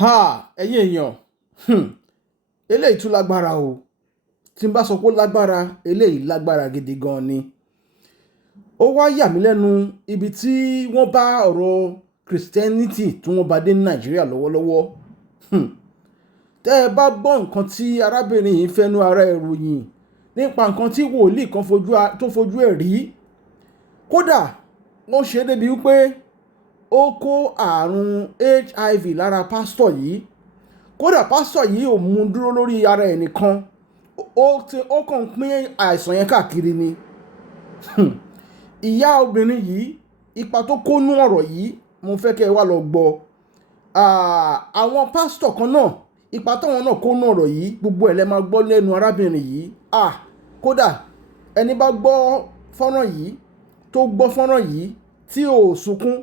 Ha ẹ̀yin èèyàn eléyìí tún lágbára o. Tí n bá sọ pé lágbára, eléyìí lágbára gidi gan ni. Ó wá yà mí lẹ́nu ibi tí wọ́n bá ọ̀rọ̀ Christianity tí wọ́n bá dé ní Nàìjíríà lọ́wọ́lọ́wọ́. Tẹ́ ẹ bá gbọ́ nǹkan tí arábìnrin yìí fẹ́nu ara ẹ̀ ròyìn nípa nǹkan tí wòlíì kan tó fojú ẹ̀ rí. Kódà wọ́n ṣe débi wípé ó kó àrùn HIV lára pásítọ̀ yìí. Kódà pásítọ̀ yìí ò mú dúró lórí ara ẹ̀ nìkan, ó kàn ń pín àìsàn yẹn káàkiri ni. Ìyá obìnrin yìí, ipa tó kó nú ọ̀rọ̀ yìí, mo fẹ́ kẹ́ ẹ wá lọ gbọ́. Àwọn pásítọ̀ kan náà, ipa táwọn náà kó nú ọ̀rọ̀ yìí, gbogbo ẹ̀ lẹ máa gbọ́ lẹ́nu arábìnrin yìí. Kódà ẹni bá gbọ́ fọ́nrán yìí, tó gbọ́ fọ́nrán yìí tí ò sunkún,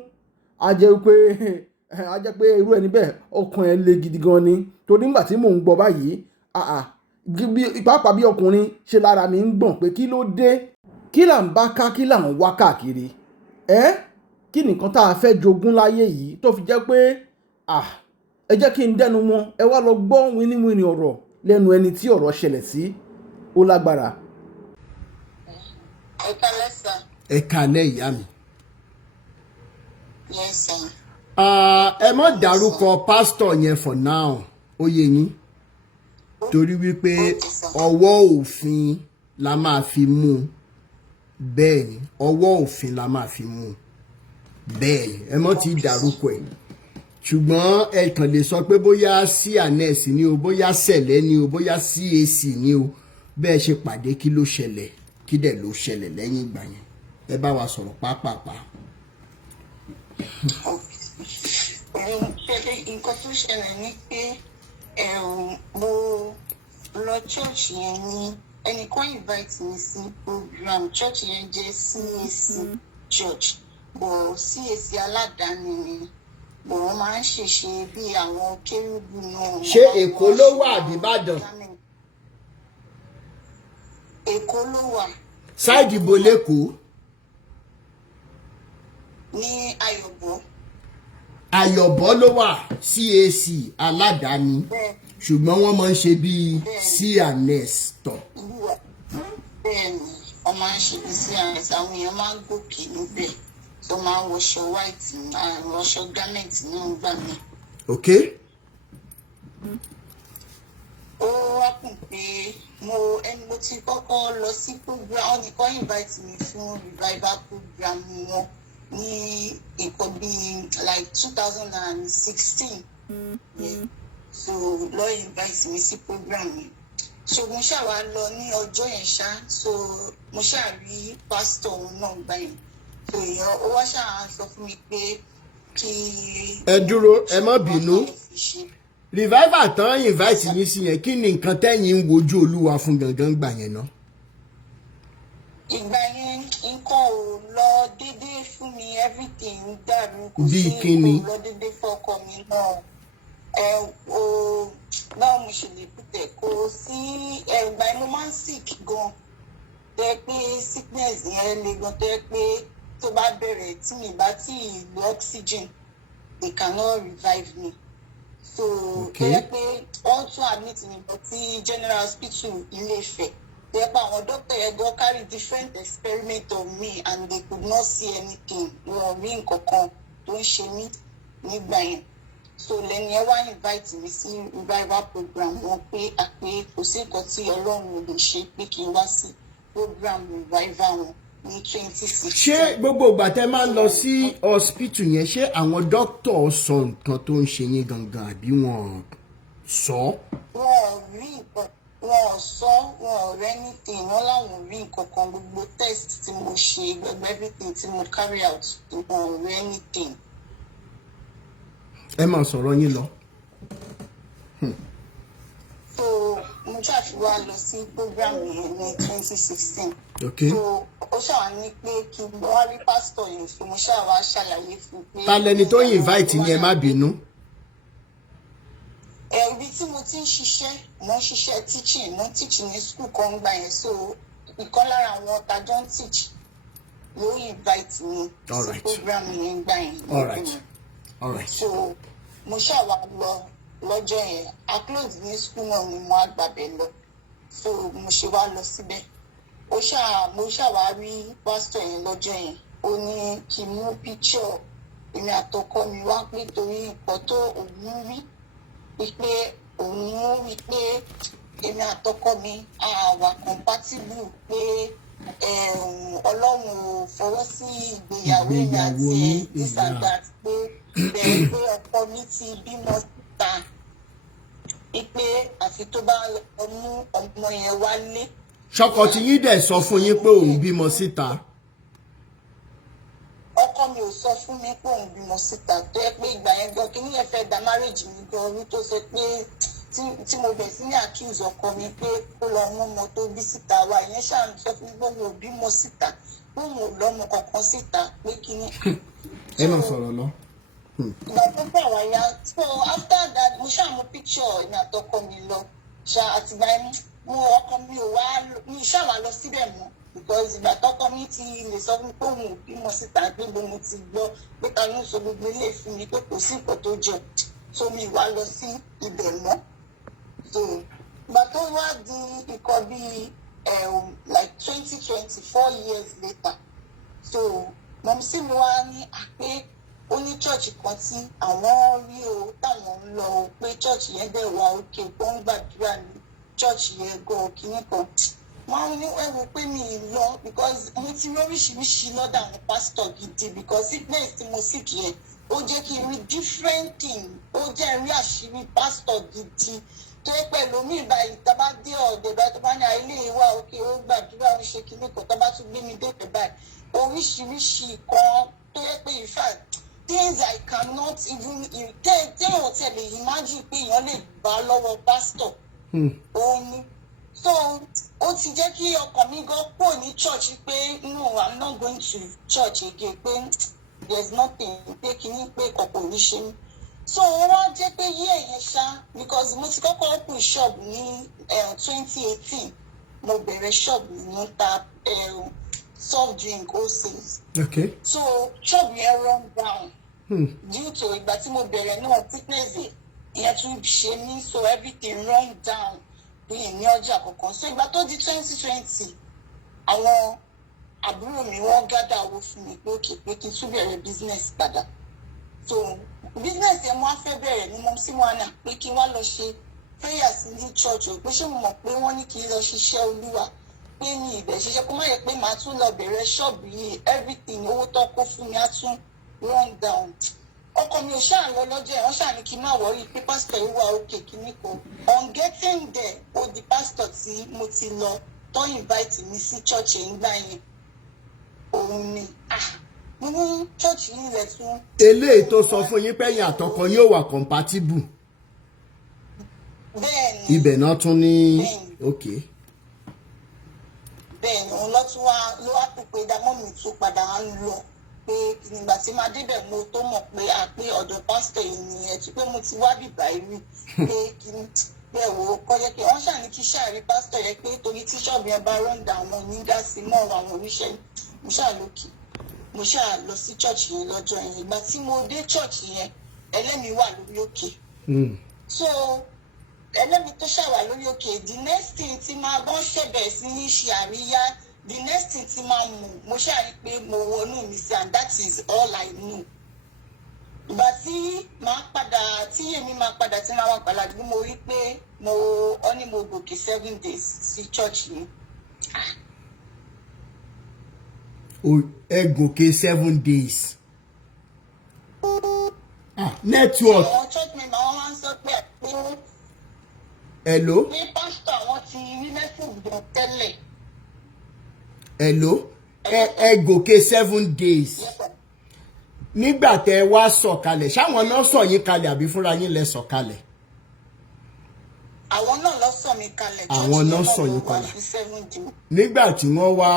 a jẹ́ pé irú ẹni bẹ́ẹ̀ ọkàn ẹ̀ le gidi gan ni. Torí nígbà tí mò ń gbọ́ báyìí, pàápàá bí ọkùnrin ṣe lára mi ń gbọ̀n pé kí ló dé, kí là ń bá ká, kí là ń wá káàkiri. Kí nìkan tá a fẹ́ jogún láyé yìí tó fi jẹ́ pé ẹ jẹ́ kí n dẹnu mọ́, ẹ wá lọ gbọ́ wíníwíní ọ̀rọ̀ lẹ́nu ẹni tí ọ̀rọ̀ ṣẹlẹ̀ sí. Ó lágbára. Ẹ kálẹ́ sà. Ẹ kálẹ́ ìyá mi. Yes sir. Ẹ má dárúkọ pásítọ̀ yẹn for now, ó yé yín, torí wípé ọwọ́ òfin la máa fi mú un. Bẹ́ẹ̀ ni, ọwọ́ òfin la máa fi mú un. Bẹ́ẹ̀ ni, ẹ má ti dárúkọ ẹ̀. Ṣùgbọ́n ẹ kàn lè sọ pé bóyá CNS ni o, bóyá sẹ̀lẹ̀ ni o, bóyá CAC ni o, bẹ́ẹ̀ ṣe pàdé, kí ló ṣẹlẹ̀, kí dẹ̀ ló ṣẹlẹ̀ lẹ́yìn ìgbà yẹn. Ẹ bá wa sọ̀rọ̀ pápápá. Nǹkan tó ṣẹlẹ̀ ni pé mo lọ church yẹn ní ẹnìkan invite mi sí program. Church yẹn jẹ́ CAC church, but CAC aládàáni ni, but wọ́n máa ń ṣèṣe bí àwọn kérúbù náà. Ṣé Èkó ló wà àbí Ìbàdàn? Èkó ló wà. Sáìdì bo l'Ékòó? Ní Ayọ̀bọ̀. Ayọ̀bọ̀ ló wà, CAC aládàáni, ṣùgbọ́n wọ́n máa ń ṣe bíi CNS tọ̀. Bẹ́ẹ̀ni, wọ́n máa ń ṣe bíi CNS, àwọn èèyàn máa ń gòkè níbẹ̀ tó máa ń wọṣọ white, wọṣọ garment ní ìgbà mi. Ok. Ó wá kùn pé mo ti kọ́kọ́ lọ sí program, wọ́n nìkan invite mi fún revival program wọn ní nǹkan bíi like 2016. So lọ invite mi sí program mi. So mo ṣáà wá lọ ní ọjọ́ yẹn ṣá, so mo ṣáà rí pásítọ̀ òun náà gbà yẹn. So èèyàn ó wá ṣáà sọ fún mi pé kí. Ẹ dúró, ẹ má bínú. Revival tán invite yín sí yẹn, kí ni nǹkan tẹ́yìn ń wojú Olúwa fún gangan gbà yẹn náà? Ìgbà yẹn nǹkan ò lọ déédéé fún mi, everything dàrú, kò sí kò lọ déédéé fọ́kọ mi náà. Báwo mo ṣe lè púpẹ̀, kò sí ìgbà yẹn mo máa ń sick gan, tẹ́ pé sickness yẹn le gan, tẹ́ pé tó bá bẹ̀rẹ̀ tí mi bá tí lo oxygen they cannot revive me. So tẹ́ pé wọ́n tún admit mi lọ sí General Hospital Ilé-Ifẹ̀. Àwọn doctor yẹn go carry different experiment on me and they could not see anything. Wọ́n rí nǹkan kan tó ń ṣe mí nígbà yẹn. So lẹ́ni ẹ wá invite mi sí revival program wọn pé kò sí nǹkan tí Ọlọ́run ò lè ṣe, pé kí n wá sí program revival wọn ní 2016. Ṣé gbogbo ìgbà tẹ́ máa ń lọ sí hospital yẹn, ṣé àwọn doctor sọ nǹkan tó ń ṣe yín gangan àbí wọ́n sọ? Wọ́n rí nǹkan, wọn sọ, wọn rẹ anything, wọn láwọn rí nǹkan kan, gbogbo test tí mo ṣe, gbogbo everything tí mo carry out, wọn rẹ anything. Ẹ máa sọ̀rọ̀ yín lọ. So mo ṣàfiwá lọ sí program yẹn ní 2016. Okay. So ó ṣàwá ní pé kí n wá rí pásítọ̀ yẹn, so mo ṣàwá ṣàlàyé fún pé. Ta lẹni tó invite yín, ẹ má bínú? Ibi tí mo ti ń ṣiṣẹ́, mo ń ṣiṣẹ́ teaching, mo ń teach ní school kan gbà yẹn, so ìkan lára àwọn tajọ́ ń teach ló invite mi sí program yẹn gbà yẹn. All right. So mo ṣàwá lọ lọ́jọ́ yẹn a close ní school náà ni mo á gbàbẹ̀ lọ so mo ṣe wá lọ síbẹ̀ mo ṣàwárí pásítọ̀ yẹn lọ́jọ́ yẹn ó ní kí n mú picture èmi àtọkọ mi wá pé torí nǹkan tó òun rí wípé òun rí pé èmi àtọkọ mi àwà compatible pé Ọlọ́run ò fọwọ́ sí ìgbéyàwó mi àti this and that pé bẹ́ẹ̀ pé ọkọ mi ti bímọ síta pé àfi tó bá lọ mú ọmọ yẹn wálé. ṣọkọ tí yín dẹ̀ sọ fún yín pé òun bímọ síta. ọkọ mi ò sọ fún mi pé òun bímọ síta tó yẹ pé ìgbà yẹn gan kí ni ẹ fẹ́ da marriage mi gan orí tó ṣe pé tí mo bẹ̀ sí ní accuse ọkọ mi pé kó lọ mú ọmọ tó bí síta wa ìyẹn ṣáà ń sọ fún mi pé òun ò bímọ síta pé òun ò lọ́mọ kankan síta pé kí ni. ẹ máa sọ̀rọ̀ lọ. ìgbà tó gbà wá yá so after that mo ṣáà mú picture ìrìn àtọkọ mi lọ ṣá àtìgbà yẹn mo ọkọ mi ò wá mi ṣáà lọ síbẹ̀ mọ́ because ìgbà tọkọ mi ti lè sọ fún mi pé òun ò bímọ síta pé mo ti gbọ́ pé ta ló ń sọ gbogbo ilé fún mi pé kò sí nǹkan tó jọ so mi wá lọ sí ibẹ̀ mọ́ so ìgbà tó wá di nǹkan bíi like 24 years later so mọ̀mísí mi wá ní àpé ó ní church kan tí àwọn rí o táwọn ń lọ o pé church yẹn dẹ̀ wá òkè tó ń gbàdúrà ní church yẹn gan kínní kan wọ́n ní ẹ̀rù pé mi ì lọ because mo ti rí oríṣiríṣi lọ́dọ̀ àwọn pastor gidi because sickness tí mo sì kì í ó jẹ́ kí n rí different thing ó jẹ́ rí àṣírí pastor gidi tó yẹ pẹ̀lú mi ìbáyìí tá bá dé ọ̀dẹ̀ bá tó bá ní ilé wa òkè ó gbàdúrà ó ṣe kínní kan tó bá tún gbé mi dé bẹ̀ báyìí oríṣiríṣi kan tó yẹ pé in fact things I cannot even téèyàn tẹ̀lé imagine pé èèyàn lè gbà lọ́wọ́ pastor òun ni so ó ti jẹ́ kí ọkàn mi gan pò ní church pé no I'm not going to church again pé there's nothing pé kínní pé kọ̀kọ̀ ní ṣe mí so wọ́n wá jẹ́ pé yí ẹ̀yẹn ṣá because mo ti kọ́kọ́ open shop ní 2018 mo bẹ̀rẹ̀ shop ní ta soft drink wholesale. Okay. So shop yẹn run down. Due to ìgbà tí mo bẹ̀rẹ̀ náà sickness yẹn tún ṣe mí so everything run down bí ní ọjà kankan. So ìgbà tó di 2020 àwọn àbúrò mi wọ́n gádà owó fún mi pé òkè pé kí n tún bẹ̀rẹ̀ business padà. So business yẹn mo á fẹ́ bẹ̀rẹ̀ ní mọ́mísí wọn náà pé kí n wá lọ ṣe prayer sí ní church o pé ṣé mo mọ̀ pé wọ́n ní kí n lọ ṣiṣẹ́ olúwa pé ní ibẹ̀ ṣiṣẹ́ kó má yẹ pé màá tún lọ bẹ̀rẹ̀ ṣọ́ọ̀bù yìí everything owó tó kó fún mi á tún run down ọkọ mi ò ṣáà lọ lọ́jọ́ ẹ̀ wọ́n ṣáà ní kí n má wọrí pé pásítọ̀ yìí wà òkè kìíní kan on getting there ó di pásítọ̀ tí mo ti lọ tó invite mi sí church ẹ̀ ńgbà yẹn òun ni mo ní church yìí lẹ̀ tún. eléyìí tó sọ fún yín pé ẹ̀yin àtọkọ yóò wà compatible. bẹ́ẹ̀ni ibẹ̀ náà tún ní okay. bẹ́ẹ̀ni òun ló wá pípé dámọ́ mi tún padà ń lọ pé nígbà tí máa débẹ̀ mo tó mọ̀ pé pé ọ̀dọ̀ pásítọ̀ yìí ni ẹ̀ tí pé mo ti wá bìbà irú pé kí n bẹ̀ wò ó kọ́ yẹ kí wọ́n ṣàní kí ṣàrí pásítọ̀ yẹn pé torí tí ṣọ́ọ̀bù yẹn bá rọ́ǹdà àwọn onígàsí mọ́ àwọn oníṣẹ́ mo ṣàlókè mo ṣáà lọ sí church yẹn lọ́jọ́ yẹn ìgbà tí mo dé church yẹn ẹlẹ́mìí wà lórí òkè so ẹlẹ́mìí tó ṣàwà lórí òkè the next thing tí máa bọ́n ṣẹ̀bẹ̀ sí ní ṣe àríyá the next thing tí máa mú mo ṣáà rí pé mo wọnú mi sí and that is all I know ìgbà tí máa padà tí èmi máa padà tí máa wà pàlàgbé mo rí pé ọ ní mo gòkè 7 days sí church yìí. ẹ gòkè 7 days. Network. àwọn church member wọn máa ń sọ pé hello. pé pásítọ̀ àwọn ti rí mẹ́sìn gan tẹ́lẹ̀. hello. ẹ gòkè 7 days. nígbà tẹ wá sọ̀kalẹ̀ ṣáwọn náà sọ yín kalẹ̀ àbí fúnra yín lẹ sọ̀kalẹ̀. àwọn náà lọ sọ mi kalẹ̀. àwọn náà sọ yín kalẹ̀. nígbà tí wọ́n wá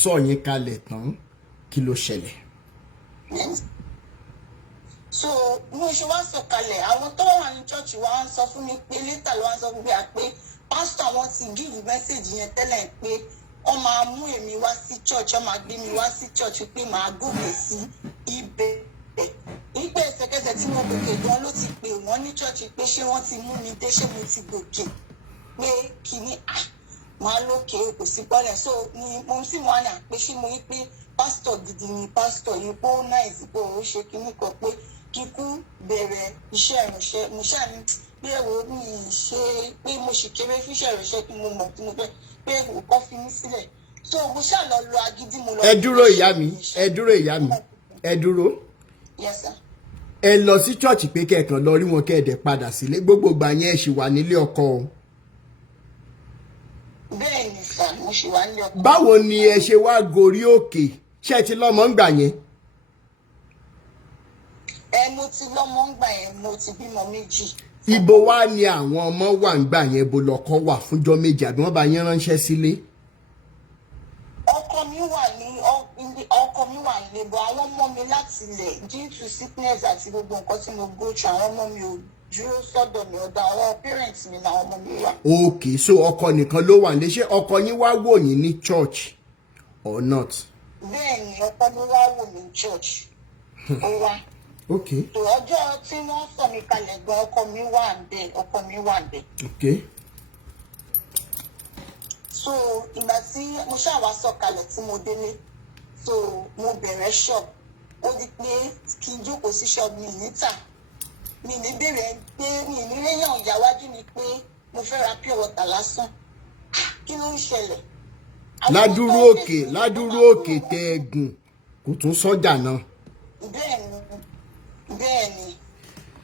sọ yín kalẹ̀ tán kí ló ṣẹlẹ̀. so mo ṣe wá sọ̀kalẹ̀ àwọn tó wà ní church wa ń sọ fún mi pé létà ló wá ń sọ fún mi pé pásítọ̀ àwọn ti give message yẹn tẹ́lẹ̀ pé wọ́n máa mú èmi wá sí church wọ́n máa gbé mi wá sí church pé màá gòkè sí ibẹ̀ ìpè ẹsẹ̀kẹsẹ̀ tí mo gòkè gan ló ti pè wọ́n wọ́n ní chọ́ọ̀chì pé ṣé wọ́n ti mú mi dé ṣé mo ti gòkè pé kíní máa lókè kò sí bọ́lẹ̀ so ni mo sì mọ́ àná pé ṣé mo rí pé pásítọ̀ gidi ni pásítọ̀ yìí pé ó náìsí pé ó ṣe kíní kan pé kíkú bẹ̀rẹ̀ iṣẹ́ ìránṣẹ́ mo ṣàní pé ẹ̀rọ mi ṣe pé mo ṣì kéré fíṣẹ́ ìránṣẹ́ tí mo mọ̀ tí mo fẹ́ pé kò fi mí sílẹ̀ so mo ṣàlọ́ lọ agídí mo lọ. ẹ dúró ìyá mi ẹ dúró ìyá mi ẹ dúró. Yes sir. ẹ lọ sí chọ́ọ̀chì pé kẹ́ẹ̀kan lọ rí wọn kẹ́ẹ̀dẹ̀ padà sílé gbogbo ìgbà yẹn ẹ ṣì wà nílé ọkọ o. bẹ́ẹ̀ ni sà mo ṣì wà nílé ọkọ. báwo ni ẹ ṣe wá gorí òkè ṣé ẹ ti lọ́mọ ń gbà yẹn. mo ti lọ́mọ ń gbà yẹn mo ti bímọ méjì. ibo wá ni àwọn ọmọ wà ń gbà yẹn bó lọkọ wà fúnjọ́ méjì àbí wọ́n bá yín ránṣẹ́ sílé. ọkọ mi wà ní bọ àwọn ọmọ mi láti ilẹ̀ due to sickness àti gbogbo nǹkan tí mo go through àwọn ọmọ mi ò dúró sọ́dọ̀ mi ọ̀dọ̀ àwọn parents mi làwọn ọmọ mi wà. okay so ọkọ nìkan ló wà nílé ṣé ọkọ yín wá wò yín ní church or not. bẹ́ẹ̀ ni ọkọ mi wá wò mí church ó wá. okay. tó ọjọ́ tí wọ́n sọ mi kalẹ̀ gan ọkọ mi wà ń bẹ̀. okay. so ìgbà tí mo ṣàwá sọ̀kalẹ̀ tí mo délé so mo bẹ̀rẹ̀ shop ó di pé kí n jókòó sí shop mi níta mi ní bèrè pé mi ní léyàn ìyáwájú mi pé mo fẹ́ ra pure water lásán kí ló ń ṣẹlẹ̀. ládùúrú òkè tẹ ẹ gùn kò tún sọ́jà náà. bẹ́ẹ̀ ni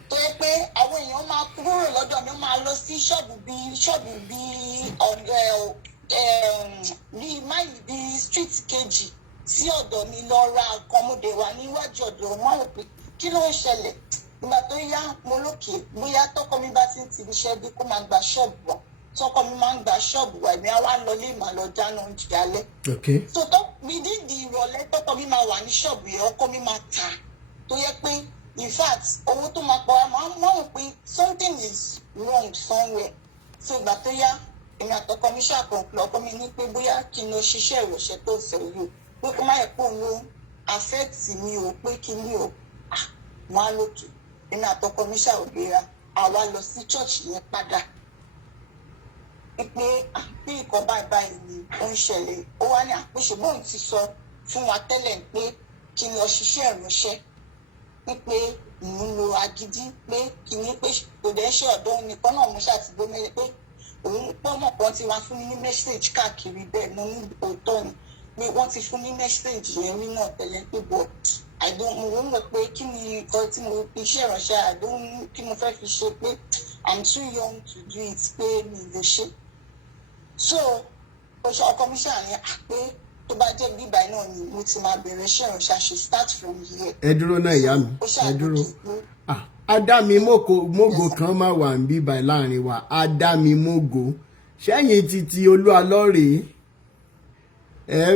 tó yẹ pé àwọn èèyàn máa kúrò lọ́dọ̀ mi máa lọ sí ṣọ́ọ̀bù bíi máìlì bíi street kejì sí ọ̀dọ̀ mi lọ ra nǹkan mo dé wà níwájú ọ̀dọ̀ wọn rò pé kí ló ń ṣẹlẹ̀ ìgbà tó yá mo lókè bóyá tọkọ mi bá ti ń ti iṣẹ́ bí kó máa gba ṣọ́ọ̀bù wa tọkọ mi máa ń gba ṣọ́ọ̀bù wa èmi á wá lọlé màá lọ dáná oúnjẹ alẹ́. so tó mi dídì ìrọ̀lẹ́ tọkọ mi máa wà ní ṣọ́ọ̀bù yẹn ọkọ mi máa ta tó yẹ pé in fact owó tó máa pọ̀ máa ń mọ̀ pé something is wrong somewhere so ìgbà tó yá èmi àtọkọ mi ṣàkóńpọ̀ ọkọ mi ní pé bóyá kí n lọ ṣiṣẹ́ ìrọ̀ṣẹ́ tó ṣe yìí pé kó má yẹ kó ń lo affect mi o pé kí ni o wọn á lókè èmi àtọkọ mi ṣàwògbéra àwa lọ sí church yẹn padà pé bí nǹkan báyìí ni ó ń ṣẹlẹ̀ ó wá ní àpèṣe bóun ti sọ fún wa tẹ́lẹ̀ pé kí n lọ ṣiṣẹ́ ìránṣẹ́ pé mò ń lo agídí pé kí ni pé kò dẹ́ ṣe ọ̀dọ́ nìkan náà mo ṣàtìgbó mẹ́rin pé òun pọ́nmọ̀ kan ti wá fún mi ní mẹ́sàgì káàkiri bẹ́ẹ̀ mo ní òótọ́ ni pé wọ́n ti fún ní mẹ́sàgì yẹn rí náà tẹ́lẹ̀ pé bọ̀ mo ń rò pé kí ni nǹkan tí mo fi iṣẹ́ ìránṣẹ́ kí mo fẹ́ fi ṣe pé I'm too young to do it pé mi lè ṣe. so ọkọ mi ṣàníyàn pé tó bá jẹ́ bíbá náà ni mo ti máa bẹ̀rẹ̀ iṣẹ́ ìránṣẹ́ ṣe start from here. ẹ dúró náà ìyá mi ẹ dúró adámimógo kan máa wà ń bíbá láàrin wa adámimógo sẹ́yìn títí olúalọ́rẹ̀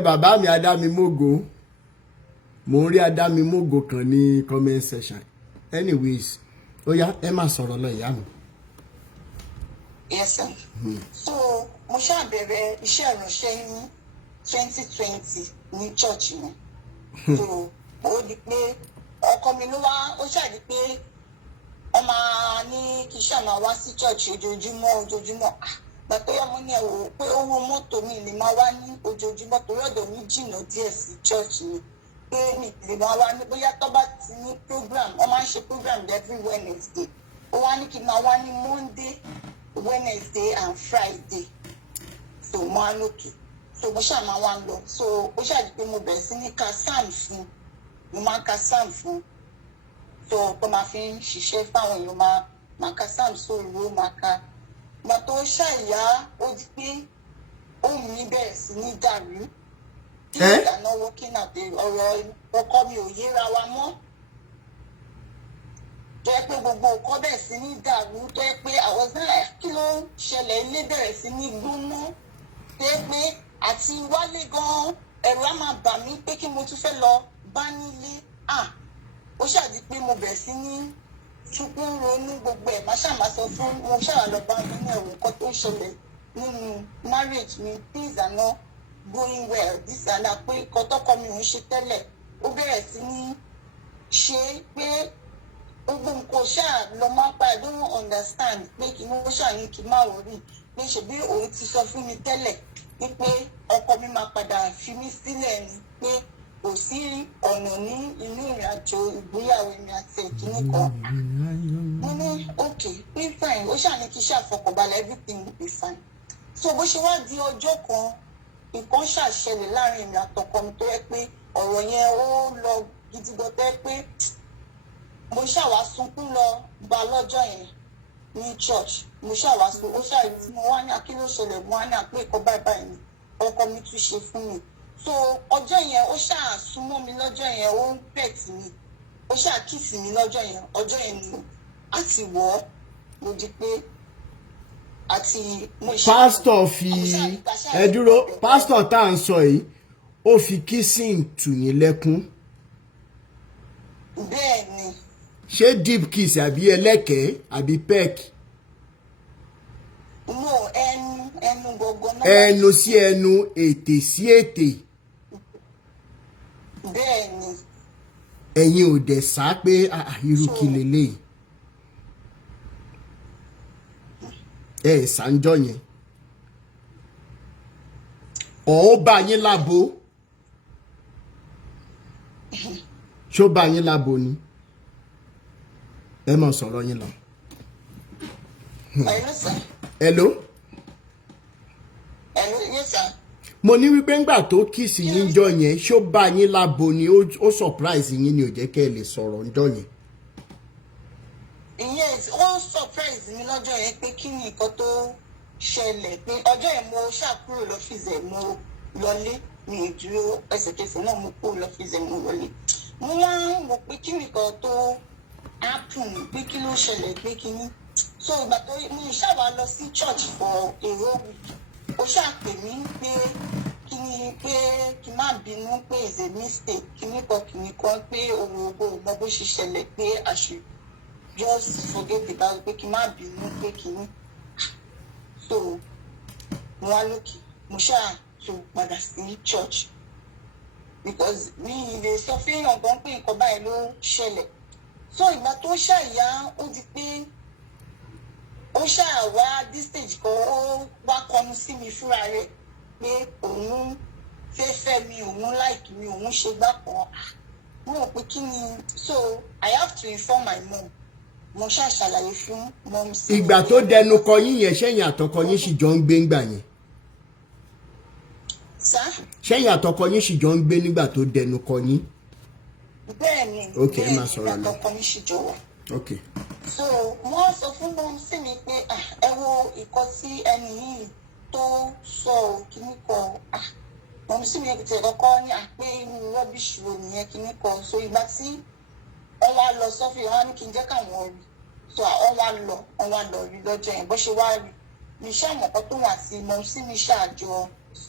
bàbá mi adámimógo mo ń rí adámimógo kan ní comment section anyways ó yá ẹ máa sọ̀rọ̀ lọ ìyá mi. yes sir. so mo ṣáà bẹ̀rẹ̀ iṣẹ́ ìránṣẹ́ ní 2020 ní church mi so ó di pé ọkọ mi ló wá ó ṣàdí pé wọ́n máa ní kí iṣẹ́ máa wá sí church ojoojúmọ́ gbàtọ́ yá mo ní ẹ̀wò pé owó mọ́tò mi lè máa wá ní ojoojúmọ́ torí ọ̀dọ̀ mi jìnnà díẹ̀ sí church mi pé mi lè máa wá ní bóyá tó bá ti ní program wọ́n máa ń ṣe program every Wednesday ó wá ní kí n máa wá ní Monday Wednesday and Friday so mo á lókè so mo ṣáà máa wá ń lọ so ó ṣáà di pé mo bẹ̀rẹ̀ sí ní ka psalm fún mo máa ń ka psalm fún so tó máa fi ń ṣiṣẹ́ fáwọn èèyàn máa ka psalm sórí ó máa ka ìgbà tó ṣàyà ó di pé ohun mi bẹ̀rẹ̀ sí ní dàrú kí ìdáná working àti ọ̀rọ̀ ọkọ mi ò yéra wa mọ́ tó yẹ pé gbogbo nǹkan bẹ̀rẹ̀ sí ní dàrú tó yẹ pé àwọn náà kí ló ń ṣẹlẹ̀ ilé bẹ̀rẹ̀ sí ní gbóná tó yẹ pé àti wálé gan-an ẹ̀rù á máa bà mí pé kí mo tún fẹ́ lọ bá nílé ó ṣàdí pé mo bẹ̀rẹ̀ sí ní ṣùgbọ́n ronú gbogbo ẹ̀ má ṣàmà sọ fún mo ṣàrà lọ bá mi ní ẹ̀rù nǹkan tó ń ṣẹlẹ̀ nínú marriage mi things are not going well this and that pé nǹkan tọ́kọ mi ò ń ṣe tẹ́lẹ̀ ó bẹ̀rẹ̀ sí ní ṣe pé gbogbo nǹkan ṣáà lọ máa pa I don't understand pé kí wọ́n ṣáà ní kí n má wọrí pé ṣebí òun ti sọ fún mi tẹ́lẹ̀ wípé ọkọ mi máa padà fi mí sílẹ̀ ni pé kò sí ọ̀nà ní inú ìrìn àjò ìgbéyàwó mi àti ìkíní kan. Mo ní okay pé fine ó ṣáà ní kí ṣàfọkànbalẹ̀ everything will be fine. So bó ṣe wá di ọjọ́ kan nǹkan ṣàṣẹlẹ̀ láàrin èmi àtọkọ mi tó yẹ pé ọ̀rọ̀ yẹn ó lọ gidi gan tó yẹ pé mo ṣàwá sunkún lọ bá lọ́jọ́ yẹn ní church mo ṣàwá sun ó ṣàrí tí mo wá ní akíló ṣẹlẹ̀ mo wá ní àpé ẹ̀kọ́ báyìí ni ọkọ mi tún ṣe fún mi. So ọjọ́ yẹn ó ṣáà súnmọ́ mi lọ́jọ́ yẹn ó ń pẹ̀tì mi ó ṣáà kìsì mi lọ́jọ́ yẹn ni àti wọ̀ ọ́ mo di pé àti mo ṣe. pásítọ̀ fi ẹ dúró pásítọ̀ tá à ń sọ yìí ó fi kissing tù yín lẹ́kún. Bẹ́ẹ̀ ni. ṣé deep kiss àbí ẹlẹ́kẹ̀ẹ́ àbí peck. No, ẹnu gbogbo náà. ẹnu sí ẹnu ètè sí ètè. Bẹ́ẹ̀ ni. ẹ̀yin ò dẹ̀ sá pé irú kí leléyìí. ẹ ṣàǹjọ yẹn. ó bá yín lábo. ṣó bá yín lábo ni. ẹ mọ̀ sọ̀rọ̀ yín lọ. Hello, sir. Hello. Hello, yes, sir. mo ní wípé ńgbà tó kìsì yín jọ yẹn ṣó bá yín lábo ni ó surprise yín ni ò jẹ́ kẹ́ ẹ lè sọ̀rọ̀ ńjọ́ yẹn. Yes, ó surprise mi lọ́jọ́ yẹn pé kí ni nǹkan tó ṣẹlẹ̀ pé ọjọ́ yẹn mo ṣàkúrò lọ́fíìsì ẹ̀ mo lọlé mi ò dúró ẹsẹ̀kẹsẹ̀ náà mo kúrò lọ́fíìsì ẹ̀ mo lọlé. Mo wá ń wò pé kí ni nǹkan tó happen pé kí ló ṣẹlẹ̀ pé kí ni. So ìgbà tó mo ṣàwá lọ sí church for a whole week ó ṣàpè mí pé kí ni pé kí n má bínú pé it's a mistake kí ni kan pé òun ò mọ bó ṣe ṣẹlẹ̀ pé I should just forget about it pé kí n má bínú pé kí ni. So mo wá lókè mo ṣáà tó padà sí church because mi lè sọ fún èèyàn gan pé nǹkan báyìí ló ṣẹlẹ̀. So ìgbà tó ṣàyà ó di pé ó ṣáà wá this stage kan ó wá kọnu sí mi fúnra rẹ̀ pé òun fẹ́ mi òun like mi òun ṣe gbá kan mo rò pé kí ni. So I have to inform my mom mo ṣáà ṣàlàyé fún mom sí. ìgbà tó dẹnu kọ yín yẹn ṣẹ́yìn àtọkọ yín sì jọ ń gbé ńgbà yẹn. Sá. ṣẹ́yìn àtọkọ yín sì jọ ń gbé nígbà tó dẹnu kọ yín. Bẹ́ẹ̀ni ok ẹ máa sọ̀rọ̀ lọ. àtọkọ mi sì jọ wà. ok. So wọ́n sọ fún mom sí mi pé ẹ wo ìkan tí ẹni yìí tó sọ kíní kan mom sí mi tẹ̀ kọ́kọ́ ní àpé irú rọ́bìṣì wo nìyẹn kíní kan. So ìgbà tí wọ́n wá lọ sọ́fì wọ́n á ní kí n jẹ́ káwọn rí. So wọ́n wá lọ rí lọ́jọ́ yẹn bó ṣe wá rí mi ṣàmọ̀kọ́ tó wà sí mom sí mi ṣáàjọ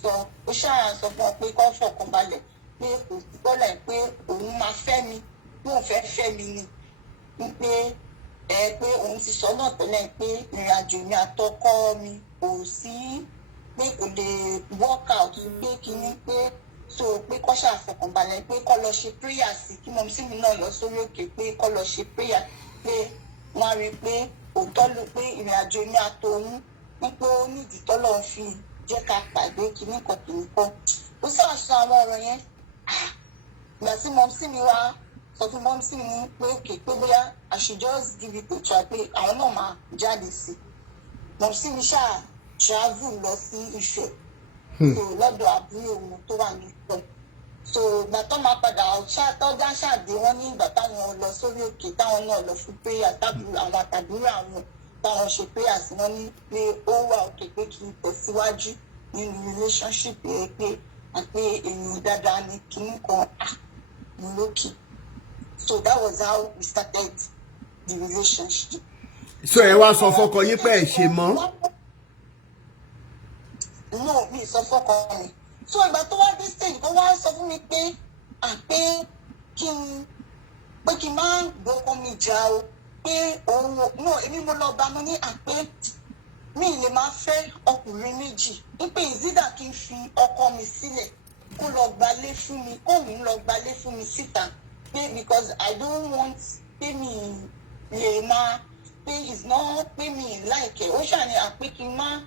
sọ ó ṣáà sọ fún ọ pé kó fọkàn balẹ̀ pé kò sí bọ́lẹ̀ pé òun máa fẹ́ mi òun fẹ́ mi ni pé pé òun ti sọ náà tẹ́lẹ̀ pé ìrìn àjò mi àtọkọ mi kò sí pé kò lè work out pé kíní pé so pé kó ṣàfọkànbalẹ̀ pé kó lọ ṣe prayer sí kí mọ̀ sí mi náà lọ sórí òkè pé kó lọ ṣe prayer pé wọ́n á rí i pé òótọ́ ló pé ìrìn àjò mi àtòun wípé ó nídìí tọ́lọ́ fi jẹ́ ká pàdé kíní kan ó ṣàṣọ àwọn ọ̀rọ̀ yẹn ìgbà tí mọ̀ sí mi wá sọ fún mọ́ sí mi pé òkè pé bóyá I should just give it a try pé àwọn náà máa jáde sí mọ̀ sí mi ṣáà travel lọ sí Ifẹ̀ so lọ́dọ̀ àbúrò wọn tó wà ní Ifẹ̀ so ìgbà tó máa padà tọ́jà ṣàdé wọn ní ìgbà táwọn lọ sórí òkè táwọn náà lọ fún prayer àwọn àtàbúrò àwọn táwọn ṣe prayer sí wọn ní pé ó wà òkè pé kí n tẹ̀síwájú nínú relationship yẹn pé àpé èèyàn dáadáa ní kíní kan mo lókè. So that was how we started the relationship. So ẹ wá sọ fọ́kọ yín pé ẹ ṣe mọ́. No, mi sọ fọ́kọ mi. So ìgbà tó wá dé stage kó wá sọ fún mi pé àpé kí n má gbọ́kọ́ mi jà o pé òun no èmi mo lọ bá mo ní àpé mi lè máa fẹ́ ọkùnrin méjì wípé ìzídà kí n fi ọkọ mi sílẹ̀ kó lọ gbalé fún mi kóun lọ gbalé fún mi síta pé because I don't want pé mi lè máa pé is not pé mi láìkẹ́ ó ṣàní àpé kí n má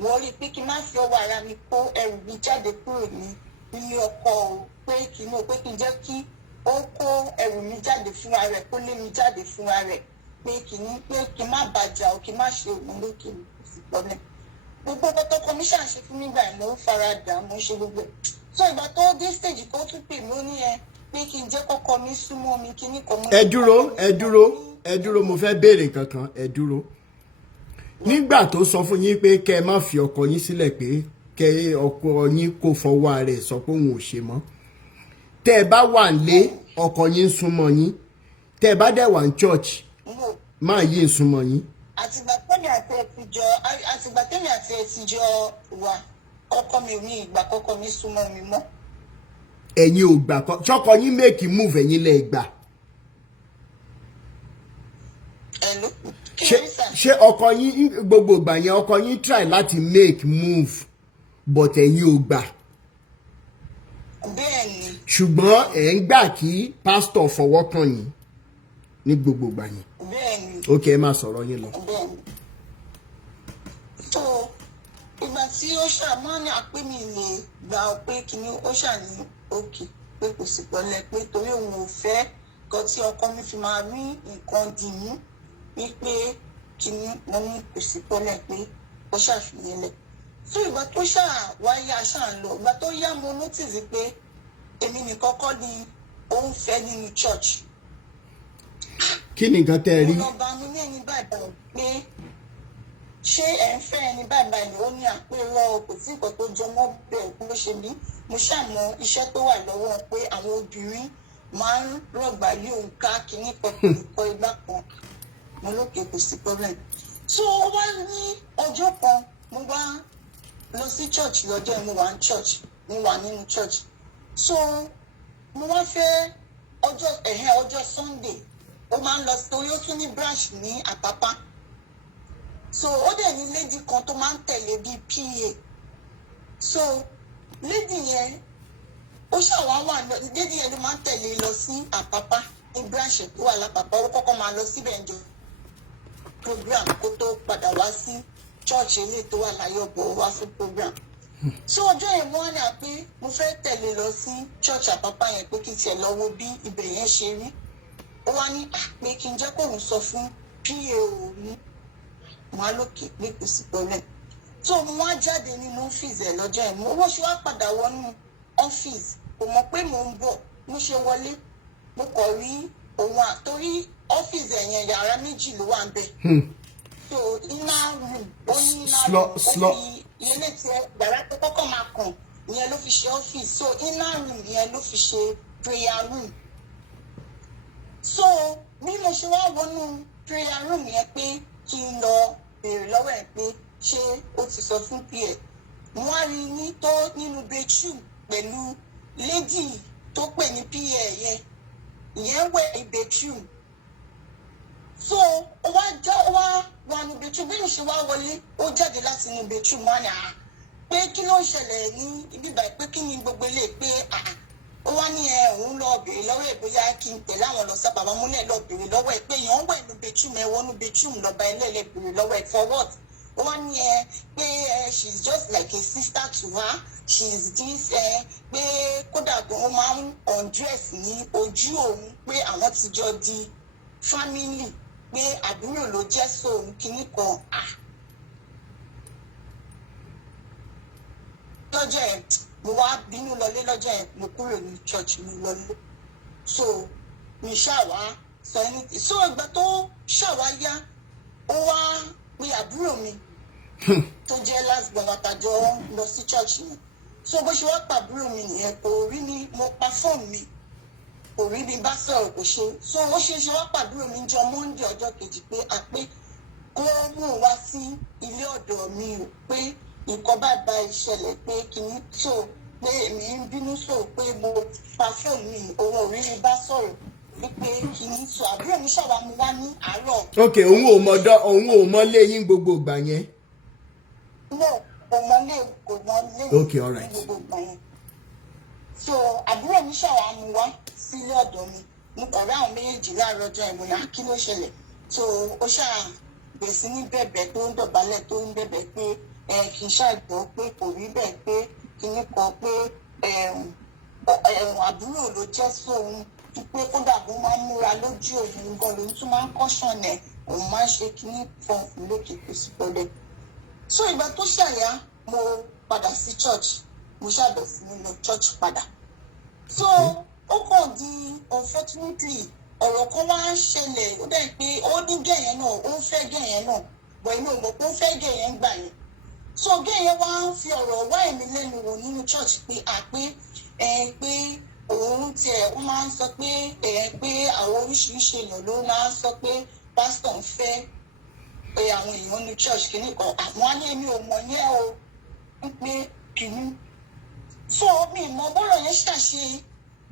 wọlé pé kí n má fi ọwọ́ ara mi kó ẹrù mi jáde kúrò ní ilé ọkọ o pé kí n jẹ́ kí ó kó ẹrù mi jáde fúnra rẹ̀ kó lé mi jáde fúnra rẹ̀ pé kí n má bàjá o kí n má ṣe òun lókè mi kò sí problem. Gbogbo ọkọ tó kọ mi ṣàṣe fún mi gbà mo ń faradà mo ń ṣe gbogbo ẹ̀. So ìgbà tó dé stage kan tún pè mí ó ní pé kí n jẹ́ kọ́kọ́ mi súnmọ́ mi kí ní kò mú. ẹ dúró mo fẹ́ béèrè kankan ẹ dúró. Nígbà tó sọ fún yín pé kẹ́ ẹ má fi ọkọ yín sílẹ̀ pé kẹ́ ọkọ yín kó fọwọ́ rẹ̀ sọ pé òun ò ṣe mọ́. Tẹ́ ẹ bá wà nílé ọkọ yín súnmọ́ yín. Tẹ́ ẹ bá dẹ̀ wà ní church máa yí súnmọ́ yín. Àtìgbà tẹ́mi àti ẹ ti jọ wà ọkọ mi ò ní ìgbà kọ́kọ́ mi súnmọ́ mi mọ́. Ẹ̀yin ò gbà kọ́ ṣọ́kọ yín make move ẹ̀yin lẹ gbà. Hello. Ṣé ọkọ yín gbogbo ìgbà yẹn ọkọ yín try láti make move but ẹ̀yin ò gbà. Bẹ́ẹ̀ni. Ṣùgbọ́n ẹ̀ ń gbà kí pásítọ̀ fọwọ́ kàn yín ní gbogbo ìgbà yẹn. Bẹ́ẹ̀ni. Ok, ẹ máa sọ̀rọ̀ yín lọ. Bẹ́ẹ̀ni. So ìgbà tí ó ṣàmọ́ ní àpé mi lè gbà pé kíní ó ṣàní òkè pé kò sí pọ̀lẹ́ pé torí òun ò fẹ́ nǹkan tí ọkọ mi fi máa rí nǹkan dì mú wípé kíní mo ní kò sí pọ̀lẹ́ pé ó ṣàfihàn lẹ̀. So ìgbà tó wáyé aṣáà ń lọ ìgbà tó yá mo notice pé èmi nìkan kọ́ ni ó ń fẹ́ nínú church. Kí ni nǹkan tẹ́ ẹ rí? Mo lọ bá mi ní ẹni bàbá pé ṣé ẹ̀ ń fẹ́ ẹni bàbá ni ó ní àpérò kò sí nǹkan tó jọ mọ́ bẹ́ẹ̀ bó ṣe bí mo ṣàmọ iṣẹ́ tó wà lọ́wọ́ pé àwọn obìnrin máa ń rọ̀gbà lé òun ká kínní pẹ̀lú ìkọ́ igbá kan mo lókè kò sí problem. So ó wá ní ọjọ́ kan mo wá lọ sí church lọ́jọ́ mo wà ní church mo wà nínú church. So mo wá fẹ́ ọjọ́ Sunday ó máa ń lọ torí ó tún ní branch ní Àpápá. So ó dẹ̀ ní lady kan tó máa ń tẹ̀lé bíi PA. So lady yẹn ó ṣàwáwà lady yẹn ló máa ń tẹ̀lé lọ sí Àpápá ní branch tó wà lápapọ̀ ó kọ́kọ́ máa lọ síbẹ̀ ń jọ program kó tó padà wá sí church eléyìí tó wà láyọ̀bọ̀ wá fún program. So ọjọ́ yẹn wọ́n ní pé mo fẹ́ tẹ̀lé lọ sí church Àpápá yẹn pé kí n tiẹ̀ lọ wo bí ibẹ̀ yẹn ṣe rí. Ó wá ní pé kí n jẹ́ kóun sọ fún PA òun wọn á lókè pé kò sí pọ̀lẹ́. So mo wá jáde nínú ọ́fíìsì ẹ̀ lọ́jọ́ yẹn owó ṣe wá padà wọnú ọ́fíìsì kò mọ̀ pé mò ń bọ̀ mo ṣe wọlé mo kọ̀ rí òun àtórí ọ́fíìsì ẹ̀yẹn yàrá méjì ló wà ń bẹ̀. So iná room ó ní iná room ó fi ilé tí yàrá tó kọ́kọ́ máa kàn ìyẹn ló fi ṣe ọ́fíìsì so iná room ìyẹn ló fi ṣe prayer room. So bí mo ṣe wá wọnú prayer room yẹn pé kí n lọ béèrè lọ́wọ́ ẹ̀ pé ṣé ó ti sọ fún pa wọ́n á rí ní tó nínú bedroom pẹ̀lú lady tó pè ní pa yẹn ìyẹn wẹ̀ ní bedroom. So ó wá wà ní bedroom bí mo ṣe wá wọlé ó jáde láti inú bedroom wá ní pé kí ló ń ṣẹlẹ̀ ní ibi báyìí pé kí ni gbogbo ilé pé ó wá ní òun lọ béèrè lọ́wọ́ ẹ̀ bóyá kí n tẹ̀lé àwọn lọ sábà bàbá múlẹ̀ lọ béèrè lọ́wọ́ ẹ̀ pé èèyàn wẹ̀ ní bedroom wọnú bedroom lọ́ba ẹlẹ́lẹ̀ béèrè lọ́wọ́ ẹ̀ for what? Ó wá ní pé she's just like a sister to her she's this pé kódà gan ó máa ń undress ní ojú òun pé àwọn ti jọ di family pé àbúrò ló jẹ́ sóun kìíní kan lọ́jọ́ ẹ̀ mo wá bínú lọlé lọ́jọ́ ẹ̀ mo kúrò ní church mi lọlé so mi ṣàwá sọ anything so ìgbà tó ṣàwá yá ó wá pé àbúrò mi tó jẹ́ last born àtàjọ lọ sí church mi so bó ṣe wá pa àbúrò mi nìyẹn kò rí mi mo pa fóònù mi kò rí mi bá sọ̀rọ̀ kò ṣe so ó ṣe wá pa àbúrò mi jọ Monday ọjọ́ kejì pé kó mú un wá sí ilé ọ̀dọ̀ mi o pé nǹkan bá ìṣẹ̀lẹ̀ pé kìíní so pé èmi ń bínú so pé mo pa fóònù mi òun ò rí mi bá sọ̀rọ̀ wípé kìíní so àbúrò mi ṣàwámu wá ní àárọ̀. Ok, òun ò mọ lé yín gbogbo ìgbà yẹn. No, kò mọ lé ok, all right. gbogbo ìgbà yẹn. So àbúrò mi ṣàwámu wá sílé ọ̀dọ̀ mi mo kàn rí àwọn méjèèjì láàárọ̀ ọjọ́ ìmọ̀lá kí ló ṣẹlẹ̀ so ó ṣáà bẹ̀rẹ̀ sí ní bẹ̀bẹ̀ tó ń dọ̀bálẹ̀ tó ń bẹ̀bẹ̀ pé kì í ṣàgbọ́ pé kò rí bẹ́ẹ̀ pé kinní kan pé àbúrò ló jẹ́ sóun pé kódà bó máa ń múra lójú òun gan lòun tún máa ń kọ́ṣọ̀nà òun máa ń ṣe kinní kan lókè kò sí pẹ̀lẹ́. So ìgbà tó ṣàyà mo padà sí church mo ṣàbẹ̀ sí ní lọ church padà. So ó kàn di unfortunately ọ̀rọ̀ kan wá ń ṣẹlẹ̀ ó dẹ̀ pé ó ní gẹ̀yẹn náà ó ń fẹ́ gẹ̀yẹn náà bọ̀ inú ọmọ pé ó fẹ́ gẹ̀yẹn gbà yẹn. So gẹ̀yẹn wá ń fi ọ̀rọ̀ wá èmi lẹ́nu wò nínú church pé pé òun tiẹ̀ ó máa ń sọ pé pé àwọn oríṣiríṣi èèyàn ló máa ń sọ pé pásítọ̀ ń fẹ́ pé àwọn èèyàn ní church kìíní kan àwọn á ní èmi ò mọ̀ yẹn o pé kìíní. So mi mọ bọ́rọ̀ yẹn ṣàṣe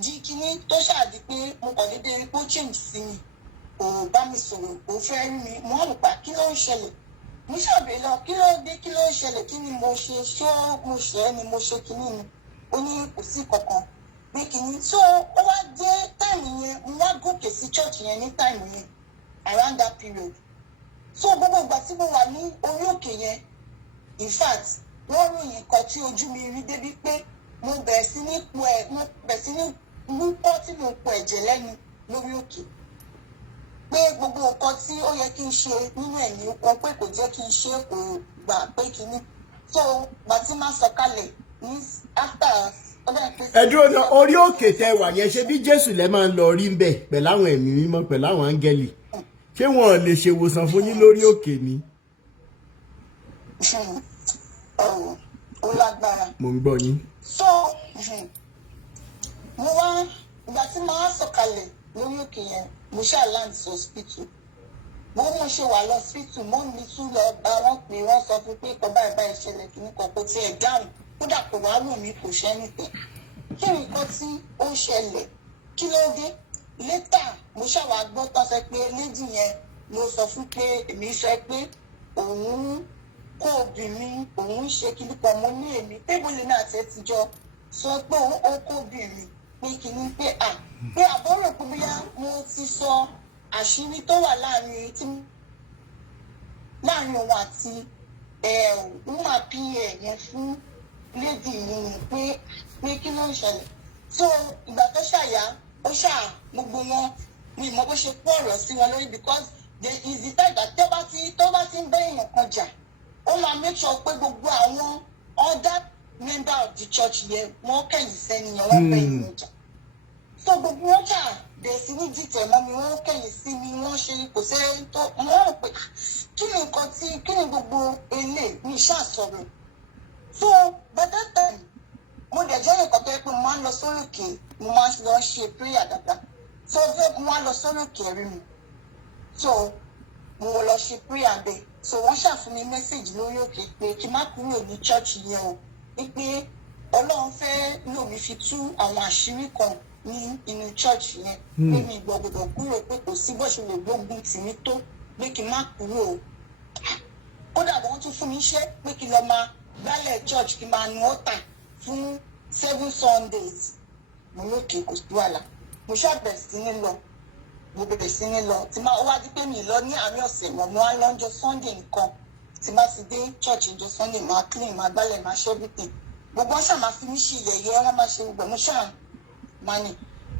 di kìíní tó ṣàdí pé mo kàn déédéé rí pé ó change sí mi kò bá mi sọ̀rọ̀ kò fẹ́ rí mi mo hàn pa kí ló ń ṣẹlẹ̀ mo ṣàbẹ̀ lọ kí ló dé kí ló ń ṣẹlẹ̀ kí ni mo ṣe ṣé mo ṣe é ni mo ṣe kìíní ni ó ní kò sí kankan pé kìíní. So ó wá dé táìmù yẹn mo wá gòkè sí church yẹn ní táìmù yẹn around that period. So gbogbo ìgbà tí mo wà ní orí òkè yẹn in fact wọ́n ròyìn kan tí ojú mi rí débi pé mo bẹ̀rẹ̀ sí ní wúkọ́ tí mo pọ̀ ẹ̀jẹ̀ lẹ́nu lórí òkè pé gbogbo nǹkan tí ó yẹ kí n ṣe nínú ẹ̀mí wọn pé kò jẹ́ kí n ṣe kò gbà pé kíní. So gbà tí máa sọ̀kalẹ̀ ní after ẹ dúró náà orí òkè tẹ wà yẹn ṣe bí Jésù lẹ máa ń lọ rí ń bẹ pẹ̀lú àwọn ẹ̀mí mímọ́ pẹ̀lú àwọn áńgẹ́lì ṣé wọn ò lè ṣe ìwòsàn fún yín lórí òkè ni. ó lágbára. mo ń gbọ́ yín. So mo wá ìgbà tí mo wá sọ̀kalẹ̀ lórí òkè yẹn mo ṣáà land sí hospital mo ṣe wà lọ hospital mo ní tún lọ bá wọn pé wọn sọ fún pé kọ́ báyìí báyìí ṣẹlẹ̀ kí ní kọ̀ọ̀kan tí ẹ̀ dáhùn kódà kò wá wù mí kò ṣẹ́ nìkan kí nǹkan tí ó ń ṣẹlẹ̀ kí ló dé létà mo ṣàwà gbọ́ tán sọ pé lédì yẹn ló sọ fún pé èmi sọ pé òun kó obìnrin òun ṣe kíní kan mo ní èmi tébùlì náà tẹ́tijọ́ sọ pé ó kó obìnrin pé kíní pé àbọ̀rò pé bóyá mo ti sọ àṣírí tó wà láàrin òun àti woman pa yẹn fún lédì yìí pé kí ló ń ṣẹlẹ̀. So ìgbà tó ṣàyà ó gbogbo wọn mi mọ bó ṣe kó ọ̀rọ̀ sí wọn lórí because there is the time that tó bá ti ń bẹ́ èèyàn kan jà ó máa make sure pé gbogbo àwọn other member of the church yẹn wọ́n kẹ̀yìn sẹ́ni yẹn wọ́n bẹ́ èèyàn jà. So gbogbo wọn jà bẹ̀rẹ̀ sí ní dìtẹ̀ mọ́ mi wọ́n kẹ̀yìn sí mi wọ́n ṣe kò sẹ́yìn tó wọ́n rò pé kí ni gbogbo eléyìí ní ìṣàsọ̀rọ̀. So by that time mo dẹ̀ jẹ́ nǹkan tó yẹ pé mo máa ń lọ sórí òkè mo máa ń lọ ṣe prayer dáadáa so mo máa ń lọ sórí òkè rí mi so mo lọ ṣe prayer bẹ́ẹ̀ so wọ́n ṣàfún mi message lórí òkè pé kí n má kúrò ní church yẹn o wípé Ọlọ́run fẹ́ lò mí fi tú àwọn àṣírí kan ní inú church yẹn pé mi gbọ́dọ̀ kúrò pé kò sí bó ṣe lè gbógun tì mí tó pé kí n má kúrò o kódà wọ́n tún fún mi iṣẹ́ pé kí n lọ máa gbálẹ̀ church kí n máa nu ọ́tà fún 7 Sundays mo lókè kò sí wàhálà mo ṣàbẹ̀ sí ní lọ mo bẹ̀rẹ̀ sí ní lọ tí máa wá dípé mi lọ ní àárín ọ̀sẹ̀ mo wá lọ́jọ́ Sunday nìkan tí bá ti dé church ìjọ Sunday máa clean máa gbálẹ̀ máa ṣe everything gbogbo ọ̀ṣà máa fi mí ṣe ìyẹ̀yẹ́ wọ́n máa ṣe gbogbo mo ṣáà máa ní.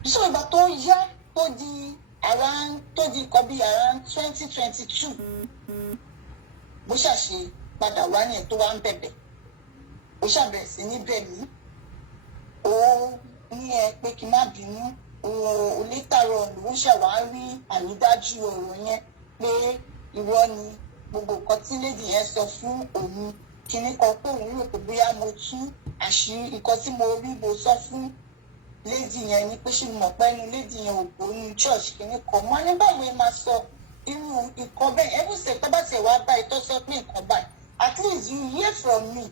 ìṣòro ìgbà tó yá tó di nǹkan bíi around 2022 mo ṣàṣe padà wá ní ẹ̀ tó wá ń bẹ̀bẹ̀ ó ṣàbẹ̀rẹ̀ sí ní bẹ̀ mí ó ní pé kí n má bínú òun létàrọ̀ lòún ṣàwárí àrídájú ọ̀rọ̀ yẹn pé irọ́ ni gbogbo nǹkan tí lédi yẹn sọ fún òun kíní kan pé òun rò pé bóyá mo tú àṣírí nǹkan tí mo rí mo sọ fún lédi yẹn ni pé ṣé mo mọ̀ pé inú lédi yẹn ò gbó ní church kíní kan mo ní báwo ẹ máa sọ irú nǹkan bẹ́ẹ̀ ẹ bó ṣe tó bá ṣe wá báyìí tó sọ pé nǹkan báyìí at least you hear from me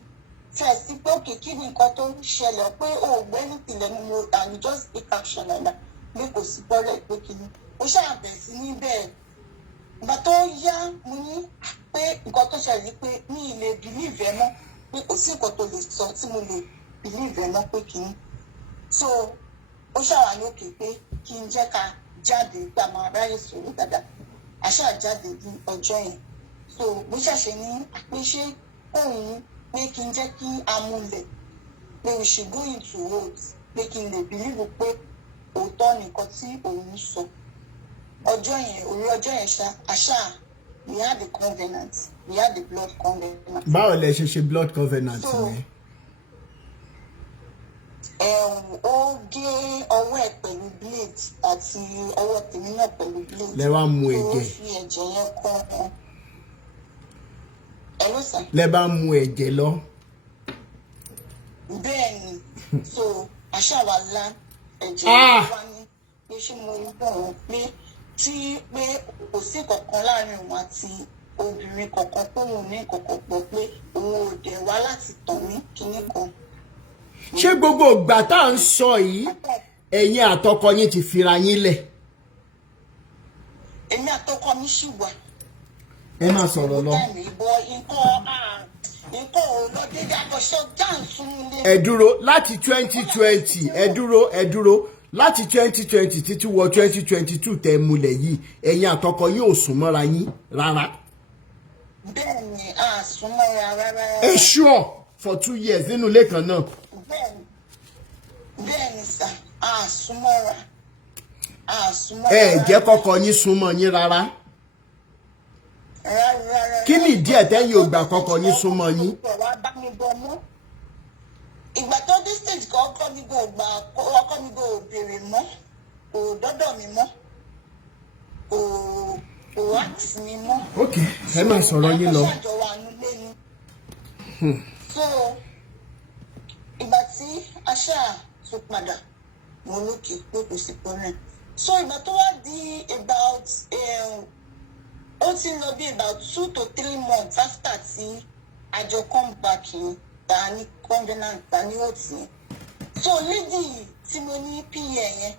first pé òkè kí ni nǹkan tó ń ṣẹlẹ̀ pé o ò gbẹ́ ní tìlẹ̀ nínú and you just take action like that pé kò sí bọ́lẹ̀ pé kí ni ó ṣàbẹ̀ sí ní bẹ́ẹ̀ ìgbà tó yá mo ní pé nǹkan tó ṣẹlẹ̀ ni pé mi ì lè believe ẹ mọ́ pé kò sí nǹkan tó lè sọ tí mo lè believe ẹ mọ́ pé kí ni so ó ṣàwà ní òkè pé kí n jẹ́ ká jáde gbà máa ráyè sọ̀rọ̀ dáadáa aṣáájáde ní ọjọ́ yẹn so bó ṣàṣẹ ní pé ṣé òun pé kí n jẹ́ kí amúlẹ̀ pé we should go into vote pé kí n lè bìlíìfù pé òótọ́ nìkan tí òun sọ ọjọ́ yẹn orí ọjọ́ yẹn àṣà we had the covenant we had the blood covenant. báwo lẹ ṣe blood covenant yẹn. ó gé ọwọ́ ẹ̀ pẹ̀lú blade àti ọwọ́ tèmi náà pẹ̀lú blade. lẹ wá mú ẹ̀jẹ̀. ó fi ẹ̀jẹ̀ yẹn kọ́ wọn. ẹ ló sàn. lẹ bá mú ẹ̀jẹ̀ lọ. bẹ́ẹ̀ ni so àṣàwà la ẹ̀jẹ̀ yẹn wá ní pé ṣé mo rí bọ̀ wọ́n pé pé kò sí kankan láàrin òun àti obìnrin kankan pé òun ní kankan pọ̀ pé òun ò dẹ̀ wá láti tàn mí kinní kan. ṣé gbogbo ìgbà tá à ń sọ yìí ẹ̀yin àtọkọ yín ti fira yín lẹ̀. èmi àtọkọ mi ṣì wà. ẹ má sọ̀rọ̀ lọ. nǹkan ò lọ dédé àkọsọ jáǹsù nílé. ẹ dúró láti 2020 ẹ dúró láti 2020 títí wọ 2022 tẹ́ múlẹ̀ yìí ẹ̀yin àtọkọ yín ò sún mọ́ra yín rárá. bẹ́ẹ̀ ni a sún mọ́ra rárá. ẹ sure for 2 years nínú ilé kan náà. bẹ́ẹ̀ ni sà a sún mọ́ra. ẹ jẹ́ kọ́kọ́ yín súnmọ́ yín rárá. kí ni ìdí ẹ̀ tẹ́yìn ò gbà kọ́kọ́ yín súnmọ́ yín. ìgbà tó dé stage kan ọkọ mi kò béèrè mọ́ kò dọ́dọ̀ mi mọ́ kò ask mi mọ́. ok ẹ máa sọ̀rọ̀ yín lọ. so ìgbà tí aṣá tún padà mo lókè pé kò sí problem so ìgbà tó wá di about ó ti lọ bí about 2 to 3 months after tí àjọ come back yìí ta ní covenant ta ní òtí yẹn so lady tí mo ní pa yẹn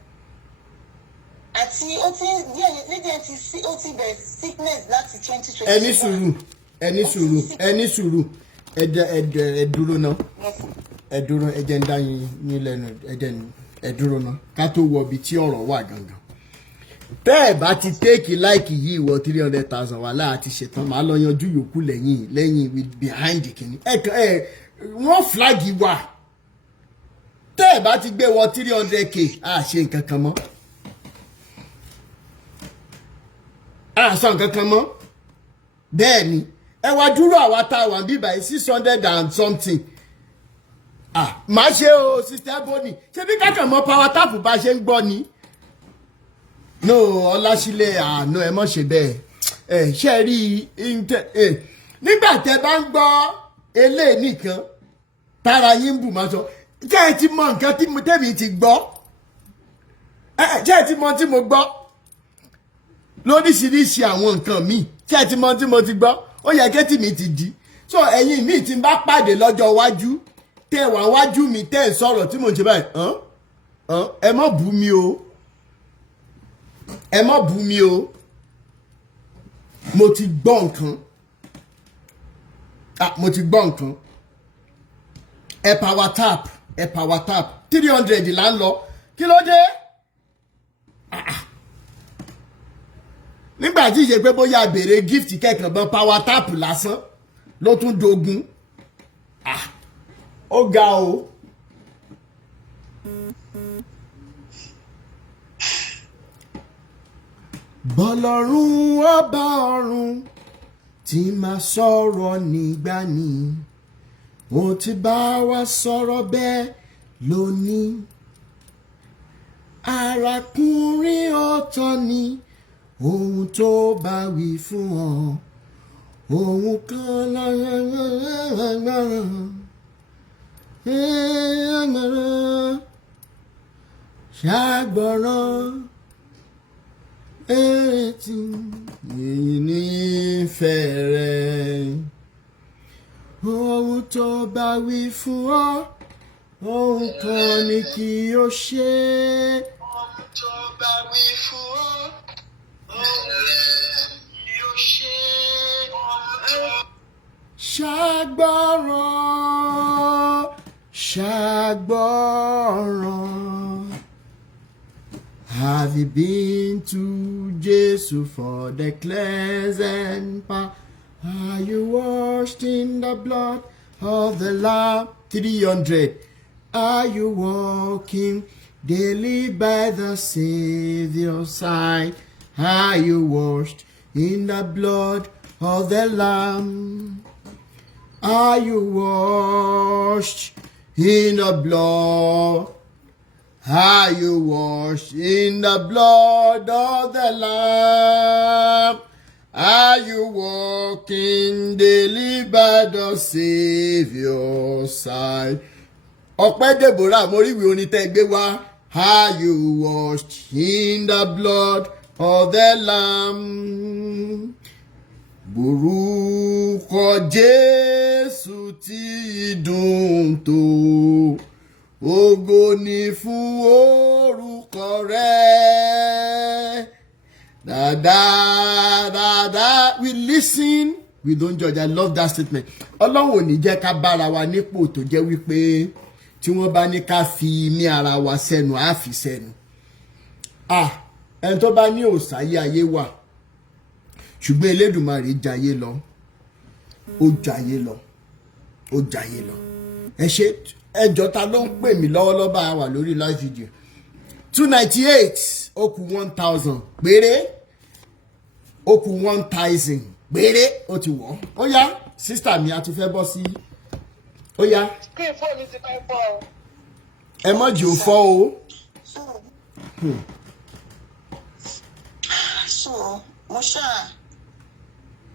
àti ó ti díẹ̀ lady yẹn ó ti bẹ̀rẹ̀ sickness láti 2020. ẹni sùúrù ẹ dúró náà ẹ dúró ẹ jẹ́ ń dá yín lẹ́nu ẹ dúró náà ká tó wọ ibi tí ọ̀rọ̀ wà gangan. tẹ́ ẹ̀ bá ti téèkì láìkì yìí wọ 300,000 wà láti ṣetán màá lọ yanjú yòókù lẹ́yìn with behind kìíní wọ́n flag wà tẹ́ ẹ̀ bá ti gbé wọ 300k a ṣe nǹkan kan mọ́ a sọ nǹkan kan mọ́ bẹ́ẹ̀ ni ẹ wá dúró àwa tá a wà bí báyìí 600 and something má ṣe o sister Boni ṣé bí kákan mọ power tap bá ṣe ń gbọ́ ni no ọlásílẹ̀ àná ẹ mọ̀ ṣe bẹ́ẹ̀ ṣe rí nígbà tẹ́ bá ń gbọ́ eléyìí nìkan tára yín bù máa sọ jẹ́ ẹ ti mọ nǹkan tí tèmi ti gbọ́ jẹ́ ẹ ti mọ tí mo gbọ́ lóríṣiríṣi àwọn nǹkan míì jẹ́ ẹ ti mọ tí mo ti gbọ́ ó yẹ kẹ́tì mi ti di so ẹ̀yin míì tí n bá pàdé lọ́jọ́ iwájú tẹ́ wà wájú mi tẹ́ ẹ̀ sọ̀rọ̀ tí mo ń ṣe báyìí ẹ má bú mi o ẹ má bú mi o mo ti gbọ́ nǹkan ẹ power tap 300 là ń lọ kí ló dé nígbà tí ìṣe pé bóyá béèrè gift kẹ̀kàn bọ́n power tap lásán ló tún dogun ó ga o. bọ́lọ́run ọba ọ̀run tí máa sọ̀rọ̀ nígbà ni ó ti bá wa sọ̀rọ̀ bẹ́ẹ̀ lónìí arákùnrin ọ̀tọ̀ ni ohun tó bá wí fún ọ ohun kan ṣàgbọ́ràn etí nífẹ̀ẹ́ rẹ̀ ohun tó bá wí fún ọ ohun kan ni kí o ṣe. ohun tó bá wí fún ọ ohun ni o ṣe. ṣàgbọ́ràn Have you been to Jesus for the cleansing power? Are you washed in the blood of the Lamb? 300. Are you walking daily by the Savior's side? Are you washed in the blood of the Lamb? Are you washed in the blood? Are you washed in the blood of the Lamb? Are you walking daily by the Savior's side? Ọpẹ́ Deborah Moriwi onítẹ̀gbé wá. Are you washed in the blood of the Lamb? Borúkọ Jésù tí dùn tó. Ògo ni fún orúkọ rẹ̀. Da da da da. We listen, we don't judge. I love that statement. Ọlọ́run ò ní jẹ́ ká bára wa nípò tó jẹ́ wípé tí wọ́n bá ní ká fi ní ara wa sẹ́nu á fi sẹ́nu. Ẹni tó bá ní òòsàyé ayé wà ṣùgbọ́n Elédùmarè jayé lọ, ó jayé lọ, ó jayé lọ. Ẹ ṣe ẹjọ́ ta ló ń pè mí lọ́wọ́lọ́wọ́ bá wà lórí live video. 298 ó kù 1000 péré, ó kù 1000 péré, ó ti wọ̀. Ó yá sísítà mi a ti fẹ́ bọ́ sí. Ó yá. Screen fóònù ti fẹ́ fọ́ o. Ẹ má jẹ́ ó fọ́ o. So mo ṣáà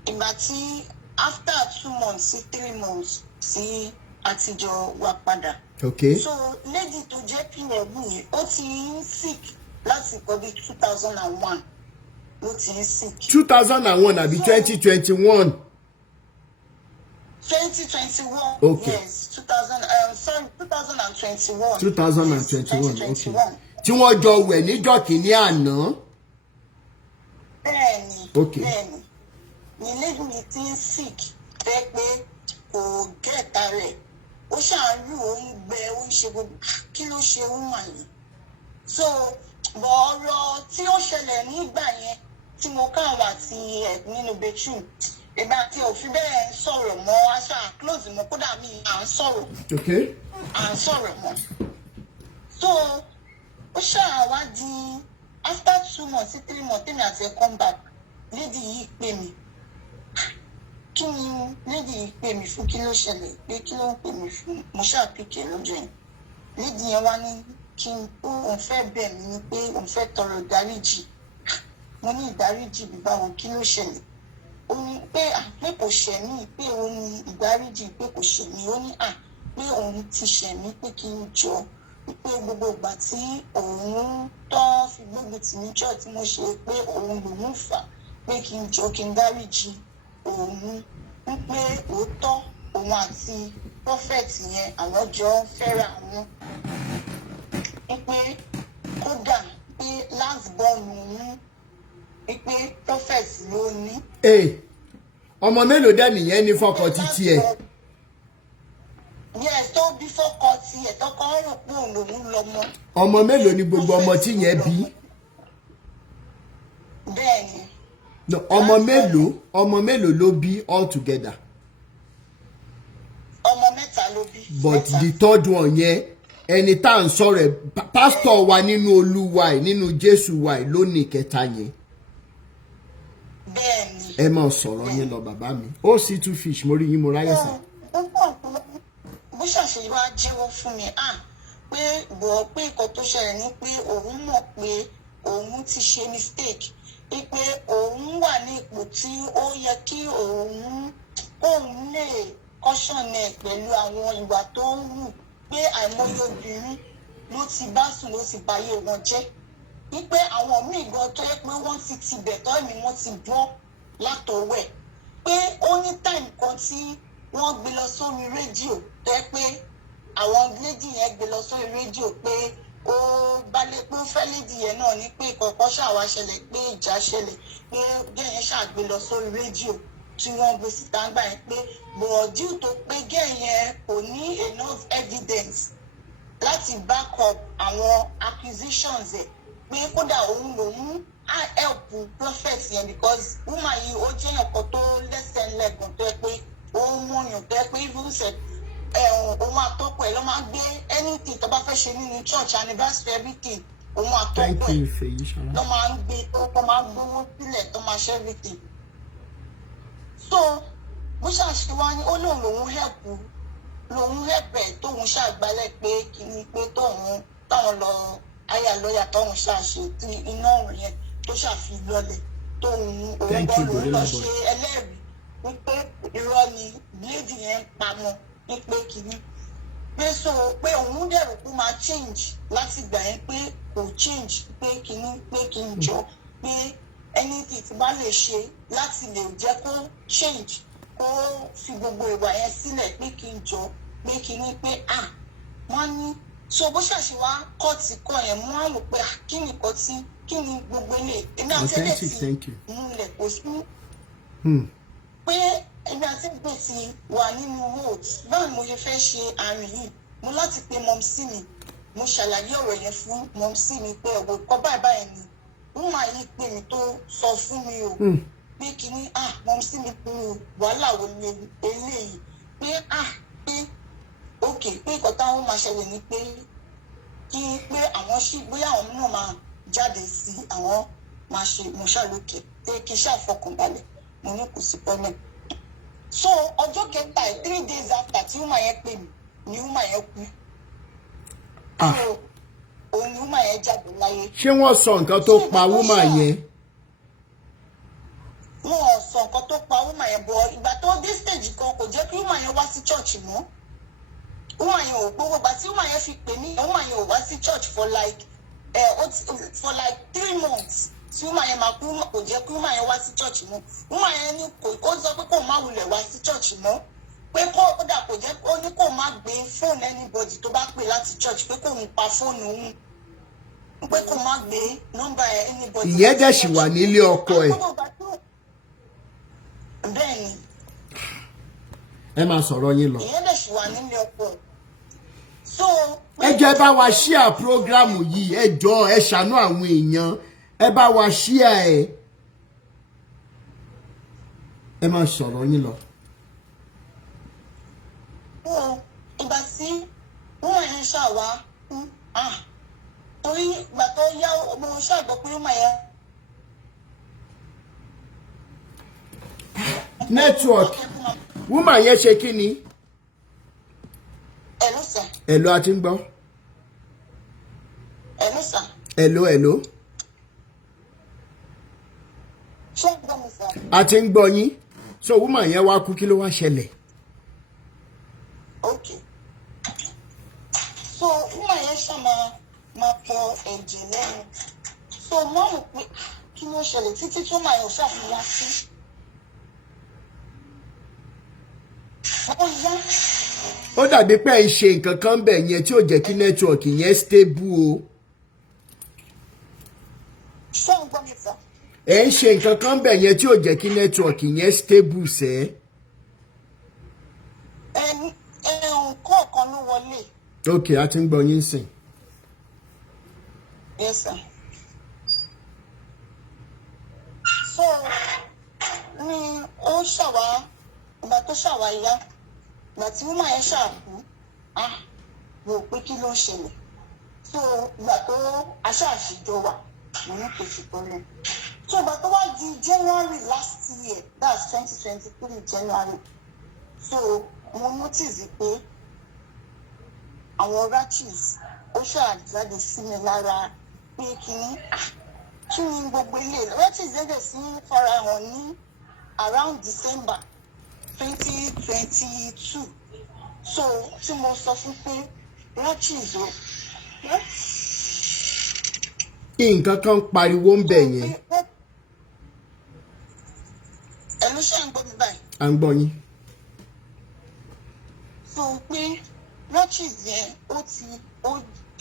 ìgbà tí after 2 months sí 3 months sí àtijọ́ wa padà. Okay. So lady tó jẹ́ pínlẹ̀bù yẹn ó ti ń sick láti kọ́ bí 2001 ló ti ń sick. 2001 àbí 2021. 2021. Okay. Yes, 2021. 2021. Yes, Okay. Tí wọ́n jọ wẹ̀ níjọ́ kìíní àná. Bẹ́ẹ̀ni. Okay. Bẹ́ẹ̀ni. Ní lady mi ti ń sick fẹ́ pé kò gẹ́ta rẹ̀. Ó ṣàárù ó ń gbẹ ó ń ṣe gbogbo kí ló ṣe woman yìí. So bọ̀ ọ̀rọ̀ tí ó ṣẹlẹ̀ nígbà yẹn tí mo káwọn àti ẹ̀ nínú bedroom ìgbà tí ò fi bẹ́ẹ̀ sọ̀rọ̀ mọ́ aṣá close mọ́ kódà mi à ń sọ̀rọ̀. Okay. À ń sọ̀rọ̀ mọ́. So ó ṣàwá di after 2 months sí 3 months tèmi àti ẹ̀ come back lady yìí pè mí. Kí ni lady yìí pè mí fún kí ló ṣẹlẹ̀ pé kí ló ń pè mí fún mo ṣàpìkẹ́ lọ́jọ́ yẹn. Lady yẹn wá ní kí n òun fẹ́ bẹ̀ mí ni pé òun fẹ́ tọrọ ìdáríjì. Mo ní ìdáríjì bí báwo kí ló ṣẹlẹ̀. Ó ní pé pé kò ṣẹ̀ mí pé òun ní ìdáríjì pé kò ṣẹ̀ mí ó ní pé òun ti ṣẹ̀ mí pé kí n jọ pé gbogbo ìgbà tí òun tọ́ fi gbógun tì ní church tí mo ṣe pé òun lòún fà pé kí n jọ kí n dáríjì òun wípé òótọ́ òun àti prophet yẹn àwọn jọ fẹ́ra wọn wípé kódà pé last born òun wípé prophet ló ní. Ọmọ mélòó dẹ́ nìyẹn ní fọkọ títí ẹ̀? Yes, tó bí fọkọ tiẹ̀ tọkọ rò pé òun lòún lọ́mọ. Ọmọ mélòó ni gbogbo ọmọ tí yẹn bí? Bẹ́ẹ̀ni. No, ọmọ mélòó ló bí all together? Ọmọ mẹ́ta ló bí. But the third one yẹn ẹni tá à ń sọ̀rọ̀ ẹ̀ pásítọ̀ wa nínú Olúwa ẹ̀ nínú Jésù wa ẹ̀ ló ní ìkẹta yẹn. Bẹ́ẹ̀ni. Ẹ máa sọ̀rọ̀ yẹn lọ bàbá mi. Ó sì tún fish mo rí yín mo ráyè sá. Bó ṣàṣeyí wá jẹ́wọ́ fún mi pé bọ̀ pé nǹkan tó ṣẹlẹ̀ ni pé òun mọ̀ pé òun ti ṣe mistake pé òun wà ní ipò tí ó yẹ kí òun lè caution ẹ̀ pẹ̀lú àwọn ìwà tó ń wù pé àìmọye obìnrin ló ti bá sùn ló ti báyé wọn jẹ́ wípé àwọn míì gan tó yẹ pé wọ́n ti tibẹ̀ tọ́ ẹ̀mí wọn ti bọ́ látọwọ́ ẹ̀ pé ó ní time kan tí wọ́n gbé lọ sórí rédíò tó yẹ pé àwọn lady yẹn gbé lọ sórí rédíò pé ó balẹ̀ pé ó fẹ́ lady yẹn náà ní pé kọ̀ọ̀kan ṣàwá ṣẹlẹ̀ pé ìjà ṣẹlẹ̀ pé gẹ́yẹn ṣàgbé lọ sórí rédíò tí wọ́n gbé síta ń gbà yẹn pé bọ̀ọ̀dù tó pé gẹ́yẹn kò ní enough evidence láti back up àwọn accusations ẹ̀ pé kódà òun lòun á help prophet yẹn because woman yìí ó jẹ́ ọ̀kan tó lẹ́sẹ̀ ńlẹ̀gàn tó yẹ pé ó ń mọ̀yàn tó yẹ pé even said òun àtọ́kọ ẹ̀ ló máa gbé anything tó bá fẹ́ ṣe nínú church anniversary everything òun àtọ́kọ ẹ̀ ló máa ń gbé tó máa gbówó sílẹ̀ tó máa ṣe everything. So bó ṣàṣe wá ní ó lòun help ẹ̀ tóun ṣàgbálẹ̀ pé kìíní pé táwọn lọ àyà lọ́ọ̀yà tóun ṣàṣe tí iná ọ̀run yẹn tó ṣàfi lọlẹ̀ tóun òun bọ́ lòun lọ ṣe ẹlẹ́rìí wípé irọ́ ni bíléèdì yẹn ń pamọ́ wípé kìíní pé so pé òun dẹ̀rù kó máa change láti gbà yẹn pé kò change pé kìíní pé kí n jọ pé anything tí bá lè ṣe láti lè jẹ́ kó change kó fi gbogbo ìwà yẹn sílẹ̀ pé kí n jọ pé kìíní pé wọ́n ní so bó ṣàṣì wá kọ́ọ̀tì kọ́ yẹn mú àlò pé kí ni kọ́ tí kí ni gbogbo ilé èmi àti ẹ̀dẹ̀ ti múlẹ̀ kò sí pé èmi àti ẹ̀dẹ̀ ti wà nínú vote báwo ni mo ṣe fẹ́ ṣe àárín yìí mo láti pe mọ̀mísí mi mo ṣàlàyé ọ̀rọ̀ yẹn fún mọ̀mísí mi pé ọ̀rọ̀ kọ́ báyìí ni wọ́n máa yí pé mi tó sọ fún mi o pé kìíní mọ̀mísí mi kú wàhálà wo ni eléyìí pé pé òkè pé nǹkan táwọn máa ṣẹlẹ̀ ni pé kí pé àwọn bóyá àwọn náà máa jáde sí àwọn máa ṣe mo ṣàlókè pé kí n ṣàfọkànbalẹ̀ mo ní kò sí pọ́nmẹ́. So ọjọ́ kẹta 3 days after tí woman yẹn pè mí ni woman yẹn kú. So òun ni woman yẹn jáde láyé. ṣé wọ́n sọ nǹkan tó pa woman yẹn? Wọ́n ò sọ nǹkan tó pa woman yẹn bọ̀ ìgbà tó dé stage kan kò jẹ́ kí woman yẹn wá sí church mọ́. Woman yẹn ò gbogbo ìgbà tí woman yẹn fi pè mí woman yẹn ò wá sí church for like 3 months tí woman yẹn máa kú kò jẹ́ kí woman yẹn wá sí church mọ́. Woman yẹn ní ó sọ pé kó má wulẹ̀ wá sí church mọ́ pé kódà kò jẹ́ ó ní kó má gbé fóònù anybody tó bá pè láti church pé kó ń pa fóònù òun pé kó má gbé nọ́mbà anybody. ìyẹn dẹ̀ sì wà nílé ọkọ ẹ̀. bẹ́ẹ̀ ni. ẹ máa sọ̀rọ̀ yín lọ. ìyẹn dẹ̀ sì wà nílé ọkọ ẹ̀. So ẹ jẹ́ bá wa share prógrámù yìí ẹ jọ̀ọ́ ẹ ṣàánú àwọn èèyàn ẹ bá wa share ẹ máa sọ̀rọ̀ yín lọ. ìgbà tí wọ́n yẹn ṣàwá torí ìgbà tó yá mo ṣàgbọ́ pé wọ́n yẹn. network woman yẹn ṣe kí ni. Hello sir. Hello a ti ń gbọ́. Hello sir. Hello. ṣé ń gbọ́ mi sir. a ti ń gbọ́ yín so woman yẹn wá kú kí ló wá ṣẹlẹ̀. Okay. So woman yẹn ṣá máa pọ ẹ̀jẹ̀ lẹ́nu so mọ́ mọ̀ pé kí ló ṣẹlẹ̀ títí tó máa yọ̀ ṣàfihàn sí. ó dàbí pé ẹ ń ṣe nǹkan kan bẹ̀ yẹn tí ò jẹ́ kí nẹ́tíwọ̀kì yẹn stable o. ṣé ń gbọ́ mi sọ. ẹ ń ṣe nǹkan kan bẹ̀ yẹn tí ò jẹ́ kí nẹ́tíwọ̀kì yẹn stable sẹ́. nǹkan kan ló wọlé. ok a ti ń gbọ́ yín sìn. Yes sir. So ni ó ṣàwá ìgbà tó ṣàwá yá ìgbà tí woman yẹn ṣàkú rò pé kí ló ń ṣẹlẹ̀ so ìgbà tó aṣáàṣìjọ wà mo ní kò sí problem so ìgbà tó wá di January last year that's 2023 January so mo notice pé àwọn rashes ó ṣàjáde sí mi lára pé kí ni gbogbo ilé rashes ẹ̀jẹ̀ sí farahàn ní around December 2022 so tí mo sọ fún pé rashes o. nǹkan kan pariwo ń bẹ̀ yẹn. ẹ̀lú ṣe ń gbọ́ mi báyìí. à ń gbọ́ yín. so pé rashes yẹn ó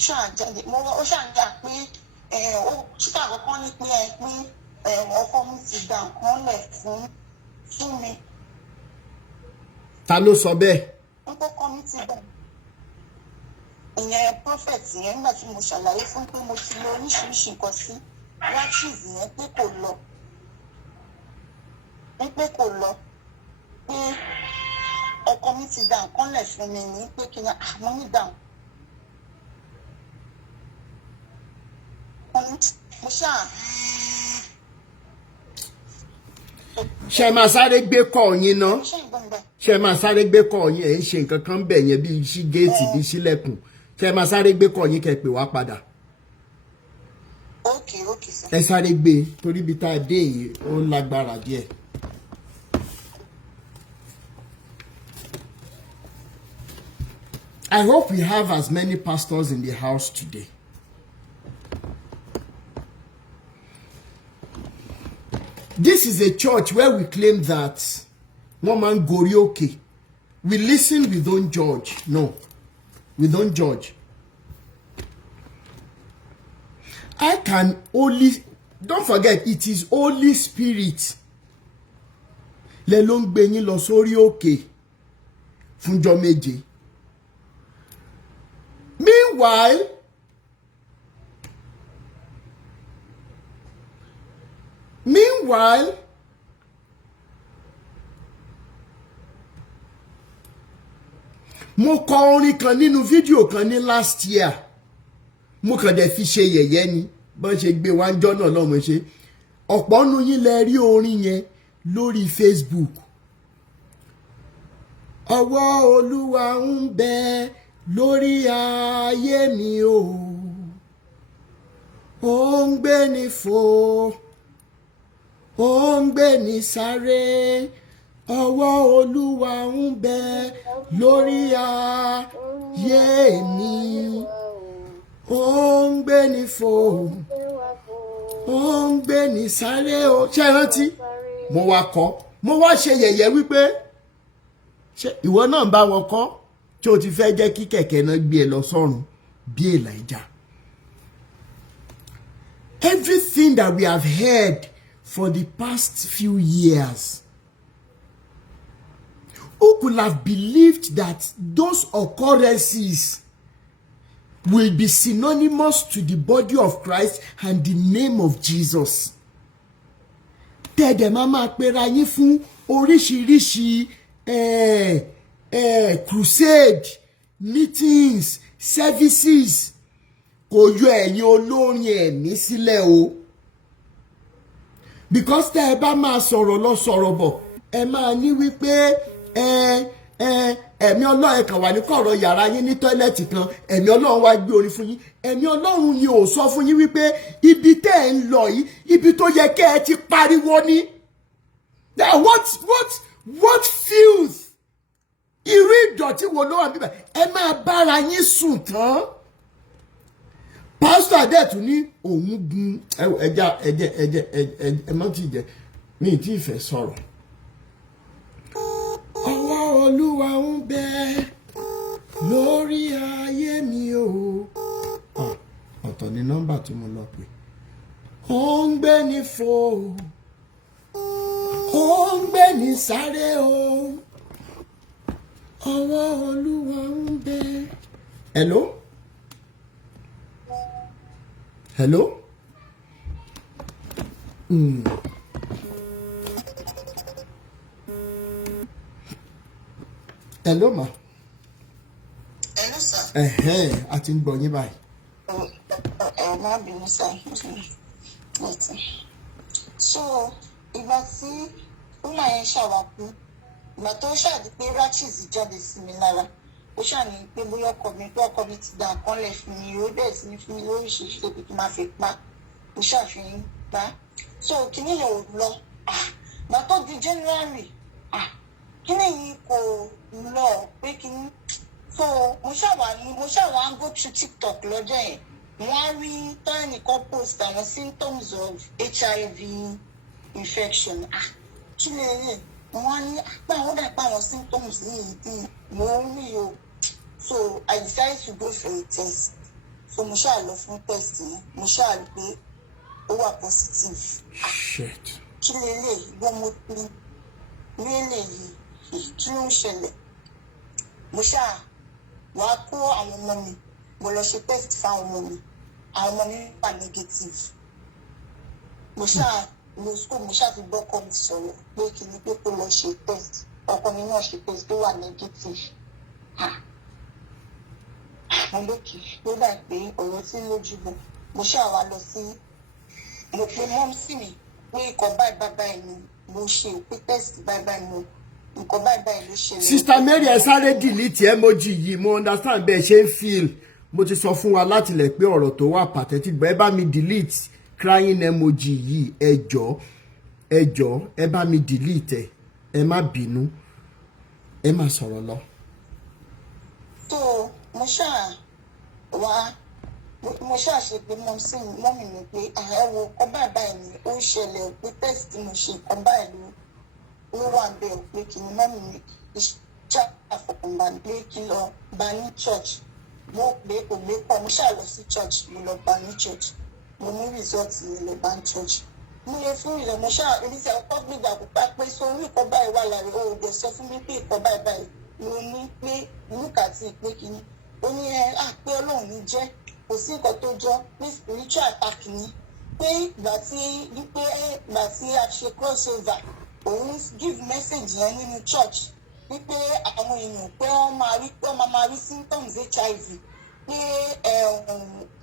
ṣàjáde ó ṣàjà pé ó ṣíkà àkọ́kọ́ ní pé ọkọ mi ti dà nǹkan lẹ̀ fún mi. ta ló sọ bẹ́ẹ̀. ọkọ mi ti dà ìyẹn prophet yẹn nígbà tí mo ṣàlàyé fún pé mo ti lo oríṣiríṣi nǹkan sí rashes yẹn pé kò lọ pé ọkọ mi ti dá nǹkan lẹ̀ fún mi ní pé kí n àmọ́ ní dáhùn mo ṣáà. ṣe máa sáré gbé kọ́ yín ná ṣe máa sáré gbé kọ́ yín ẹ̀ ń ṣe nǹkan kan bẹ̀ yẹn bíi sí géètì bíi sílẹ̀kùn ṣe máa sáré gbé kọ́ yín kẹ́ pè wá padà. Okay, sir. ẹ sáré gbé torí ibi tá a dé yìí ó lágbára díẹ̀. I hope we have as many pastors in the house today. This is a church where we claim that one man gorioke. We listen, we don't judge. No, we don't judge. I can only, don't forget, it is Holy Spirit. Le ló ń gbé yín lọ sórí òkè fúnjọ́ méje. Meanwhile, mo kọ orin kan nínú fídíò kan ní last year. Mo kàn dẹ̀ fi ṣe yẹ̀yẹ́ ni bọ́n ṣe gbé wá ń jọ́nà lọ́mọ ṣe. Ọ̀pọ̀ nínú yín lẹ rí orin yẹn lórí Facebook. Ọwọ́ Olúwa ń bẹ lórí ayé mi o. Ó ń gbé ni fò. Ó ń gbé ni sáré. Ọwọ́ Olúwa ń bẹ lórí ayé mi. Ó ń gbé ni fò. Ó ń gbé ni sáré o. Ṣé rántí? Mo wá ṣe yẹ̀yẹ́ wípé ṣé ìwọ náà bá wọn kọ́ tí o ti fẹ́ jẹ́ kí kẹ̀kẹ́ náà gbé ẹ lọ sọ́run bí Elijah. Everything that we have heard for the past few years, who could have believed that those occurrences will be synonymous to the body of Christ and the name of Jesus? Tẹ̀dẹ̀ máa pera yín fún oríṣiríṣi crusade, meetings, services. Kò yọ ẹ̀yin olórin ẹ̀mí sílẹ̀ o. Because tẹ́ ẹ bá máa sọ̀rọ̀ lọ sọ̀rọ̀ bọ̀, ẹ máa ní wípé ẹ̀mí Ọlọ́run ẹ̀kan wà ní kọ̀rọ̀ yàrá yín ní tọ́ílẹ̀tì kan, ẹ̀mí Ọlọ́run wá gbé orin fún yín. Ẹ̀mí Ọlọ́run ni ò sọ fún yín wípé ibi tẹ́ ẹ ń lọ yìí, ibi tó yẹ kẹ́ ẹ ti pariwo ní. What filth? Irú ìdọ̀tí wo ló wà bíbẹ̀? Ẹ máa bára yín sùn tán. Pastor Adetu ní òun gun ẹ má ti jẹ mi ti fẹ́ sọ̀rọ̀. Ọwọ́ Olúwa ń bẹ lórí ayé mi o. Ọ̀tọ̀ ni nọ́mbà tí mo lọ pè. Ó ń gbé ni fò. Ó ń gbé ni sáré o. Ọwọ́ Olúwa ń bẹ. Hello? Hello? Hello, ma. Hello, sir. A ti ń gbọ́ yín báyìí. Má bínú sir. So, ìgbà tí ó máa yẹn ṣàwákú, ìgbà tó ṣàdí pé rashes jáde sí mi lára, ó ṣàní pé bóyá ọkọ mi ti dá nǹkan lẹ̀ fún mi, ó bẹ̀rẹ̀ sí ní fún mi lóríṣiríṣi tó tó máa fi pa, ó ṣàfihàn pa. So, kíní yẹn ò lọ. Ìgbà tó di January, kíní yìí kò lọ pé kíní. So, mo ṣàwà ń go through TikTok lọ́jọ́ yẹn. Wọ́n á rí tẹ́nìkan post àwọn symptoms of HIV infection. Kí lè rí? Wọ́n á ní àpá àwọn dàpá àwọn symptoms yìí tí mo ń rí o. So I decided to go for a test. So mo ṣáà lọ fún test yẹn. Mo ṣáà rí pé ó wà positive. Shit. Kí lè lè gbọ́ mo pín ní eléyìí kí ló ń ṣẹlẹ̀? Mo ṣáà wàá kó àwọn ọmọ mi mo lọ ṣe test fáwọn ọmọ mi àwọn ọmọ mi wà negative mo ṣáà lo school mo ṣáà fi gbọ́kọ̀ mi sọ̀rọ̀ pé kí ni pé kó lọ ṣe test ọkọ mi náà ṣe test tó wà negative mo lókè ló dà pé ọ̀rọ̀ tí ń lójú bọ̀ mo ṣáà wá lọ sí mo pe mọ́mísì mi pé nǹkan báyìí ni mo ṣe pé test báyìí mo nǹkan báyìí ló ṣe. Sister Mary ẹ sáré delete emoji yìí mo understand bẹ́ẹ̀ ṣe ń feel mo ti sọ fún wa láti lẹ̀ pé ọ̀rọ̀ tó wà pathetic bẹ́ẹ̀ bá mi delete crying emoji yìí ẹ jọ̀ọ́ ẹ bá mi delete ẹ má bínú ẹ má sọ̀rọ̀ lọ. tó mo ṣáà ṣe pé mọ́mì mi pé ẹ̀wọ̀ ọkọ̀ báyìí ni ó ń ṣẹlẹ̀ pé test mo ṣe nǹkan báyìí ló wà bẹ́ẹ̀ pé kí ni mọ́mì mi ṣáà àfọkànbalẹ̀ pé kí lọ bá ní church mo pé kò gbé pọ̀ mo ṣáà lọ sí church mo lọ bá ní church mo ní result mi lọ bá ní church mo lè fún ìlọ mo ṣáà oníṣẹ́ ọkọ̀ gbígbà pípa pé sórí ìkọ́ báyìí wà lára o ò sọ fún mi pé ìkọ́ báyìí ló ní pé lùkàtì pé kí ni ó ní pé ọlọ́run ní jẹ́ kò sí nǹkan tó jọ pé spiritual attack ni pé ìgbà tí a ṣe crossover òun give message yẹn nínú church wípé àwọn èèyàn pé wọ́n máa rí symptoms HIV pé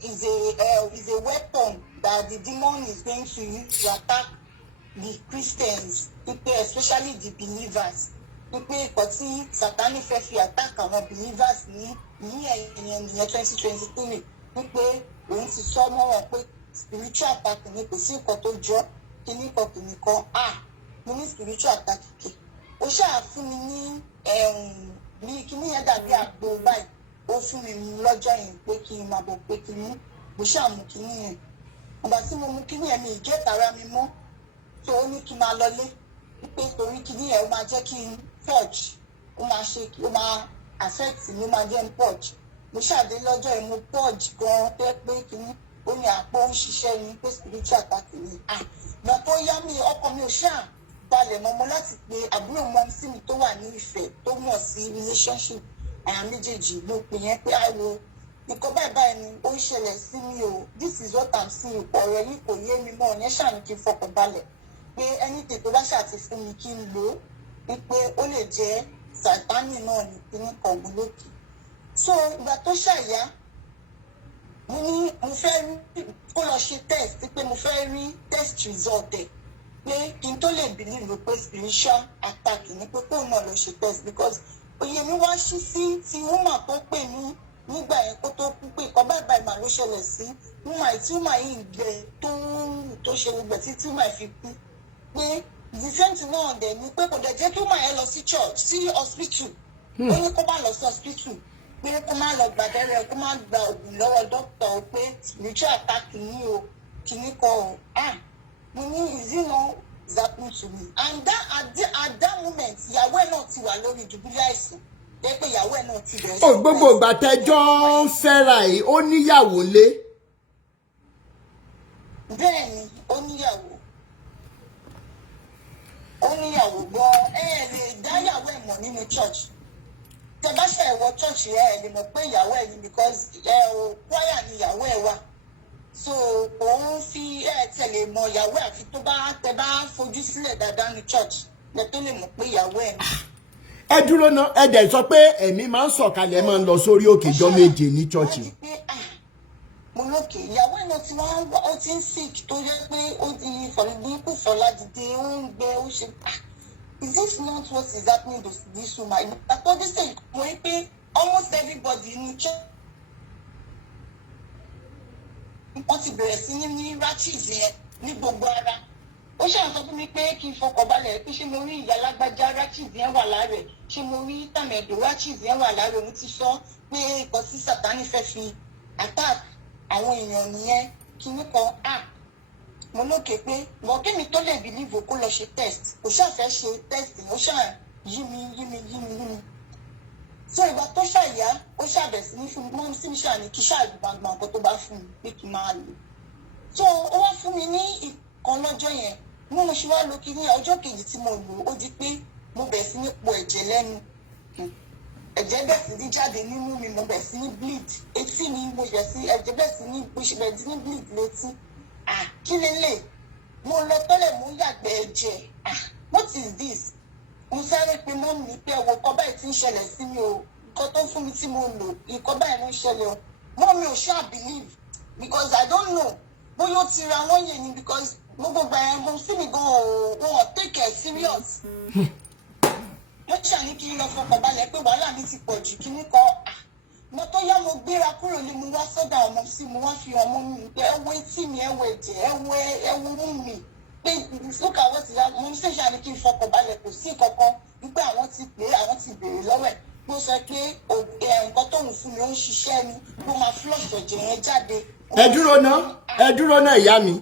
is a weapon that the demon is going to use to attack the Christians wípé especially the believers wípé nǹkan tí Sátánì fẹ́ fi attack àwọn believers ní ẹ̀yìn 2023 wípé òun ti sọ mọ́ wọn pé spiritual attack ni kò sí nǹkan tó jọ kíní kan mo ní spiritual attack kì ó ṣáà fún mi ní bí kíní yẹn dàbí àgbo báyìí ó fún mi lọ́jọ́ yẹn pé kí n máa bọ̀ pé kí n mú mo ṣáà mú kíní yẹn ìgbà tí mo mú kíní yẹn mi ìjẹ́ tara mi mọ́ tó ó ní kí n máa lọlé wípé torí kíní yẹn ó máa jẹ́ kí n purge ó máa affect mi ó máa jẹ́ n purge mo ṣàdé lọ́jọ́ yìí mo purge gan-an pé kíní ó ní àpò ń ṣiṣẹ́ ní pé spiritual attack ni ìgbà tó yá mi ọkọ mi ò ṣáà balẹ̀ mọ́mọ́ láti pe àbúrò mọ́mísí mi tó wà ní Ifẹ̀ tó mọ̀ sí relationship àyà méjèèjì ló pè yẹn pé àìwo nǹkan báyìí ni ó ń ṣẹlẹ̀ sí mi o this is what I'm seeing ọ̀rọ̀ yìí kò yé mi mọ́ ọ̀yẹ́ ṣàní kí n fọkàn balẹ̀ pé anything tó bá ṣàti fún mi kí n lò ó wípé ó lè jẹ́ Sátánì náà ní kíní kan mú lókè so ìgbà tó ṣàyà mo ní mo fẹ́ rí kó lọ ṣe test pé mo fẹ́ rí test result ẹ̀ pé kí n tó lè believe pé spiritual attack ni pé kóun náà lọ ṣe test because òye mi wá ṣí sí ti woman tó pè mí nígbà yẹn kó tó kú pé nǹkan báyìí mà ló ṣẹlẹ̀ sí woman tí woman yìí ń gbẹ tó ṣe gbẹ tí woman fi kú pé the same thing náà dẹ̀ ni pé kò dẹ̀ jẹ́ kí woman yẹn lọ sí church sí hospital ó ní kó má lọ sí hospital pé kó má lọ gbàdẹ́rẹ́ kó má gba oògùn lọ́wọ́ dókítà o pé spiritual attack ní o kìíní kan o mo ní is it not happen to me and at that moment ìyàwó ẹ̀ náà ti wà lórí ìdùbúlẹ̀ àìsàn jẹ́ pé ìyàwó ẹ̀ náà ti bẹ̀rẹ̀ sí. gbogbo ìgbà tẹ́jọ́ ń fẹ́ra yìí ó níyàwó lé. bẹ́ẹ̀ ni ó níyàwó gan lè dá ìyàwó ẹ̀ mọ̀ nínú church tẹ bá ṣe ẹ̀wọ̀ church lè mọ̀ pé ìyàwó ẹ̀ ni because choir ni ìyàwó ẹ̀ wà so òun fi tẹ̀lé mọ ìyàwó ẹ̀ àfi tó bá tẹ bá fojú sílẹ̀ dáadáa ní church lẹ tó lè mọ̀ pé ìyàwó ẹ̀ ni. ẹ dúró ná ẹ dẹ̀ sọ pé ẹ̀mí máa ń sọ̀kalẹ̀ máa ń lọ sórí òkè jọ́ méje ní church. mo lókè ìyàwó ẹ̀ náà tí wọ́n ó ti ń sick tó yẹ pé ó di ìfọ̀lẹ́gbẹ́kù fọ̀ládìde ó ń gbẹ ó ṣe is this not what is happening to this woman? Àtọ́ bí sèé mo rí pé almost everybody in church wọ́n ti bẹ̀rẹ̀ sí ní rashes yẹn ní gbogbo ara. Ó ṣàǹsọ fún mi pé kí n fọkàn balẹ̀ pé ṣé mo rí ìyá alágbájá rashes yẹn wà lára ẹ̀ ṣé mo rí tàmẹ̀dò rashes yẹn wà lára òun ti sọ pé nǹkan tí Sátánì fẹ́ fi attack àwọn èèyàn nìyẹn kíní kan mo lókè pé bọ̀ kémi tó lè bìlíìfù kó lọ ṣe test kò ṣàfẹ́ ṣe test ó ṣàn yí mi. so ìgbà tó ṣàyà ó ṣàbẹ̀ sí ní fún mi mọ́ sí mi ṣàní kí ṣàgbàgbà nǹkan tó bá fún mi pé kí n máa lò. so ó wá fún mi ní ìkan lọ́jọ́ yẹn mo ṣe wá lo kí ní ọjọ́ kejì tí mo lò ó di pé mo bẹ̀ sí ní po ẹ̀jẹ̀ lẹ́nu ẹ̀jẹ̀ bẹ́ẹ̀ sì ní jáde nínú mi mo bẹ̀ sí ní bleed etí mi mo bẹ̀ sí ẹ̀jẹ̀ bẹ́ẹ̀ sí ní bó ṣe bẹ̀ sí ní bleed létí kí lélẹ̀ mo lọ tọ́lẹ̀ mo yàgbẹ́ ẹ̀jẹ̀ what is this mo sáré pé mọ́ mi pé ẹ̀wọ̀ kọ́ báyìí ti ń ṣẹlẹ̀ sí mi o nǹkan tó fún mi tí mo lò nǹkan báyìí ló ń ṣẹlẹ̀ o mọ́ mi ò ṣáà believe because I don't know bóyá ó ti ra wọ́n yẹn ni because gbogbo gbà yẹn mo sí mi gan wọn take it serious wọ́n ṣàní kí n lọ fọkàn balẹ̀ pé wàhálà mi ti pọ̀ jù kíní kan mo tó yá mo gbéra kúrò ní mo wá sọ́dọ̀ ọmọ sí mo wá fi ọmọ mi pé ẹwọ etí mi ẹwọ ẹ̀jẹ̀ ẹwọ mú mi pé lókà wọ́n ti mo ń ṣèṣà ní kí n fọkàn balẹ̀ kò sí kankan wípé àwọn ti pè é àwọn ti béèrè lọ́wọ́ ẹ̀ bó sọ pé nǹkan tóun fún mi ó ń ṣiṣẹ́ ni bó máa flush ẹ̀jẹ̀ yẹn jáde. ẹ dúró ná ìyá mi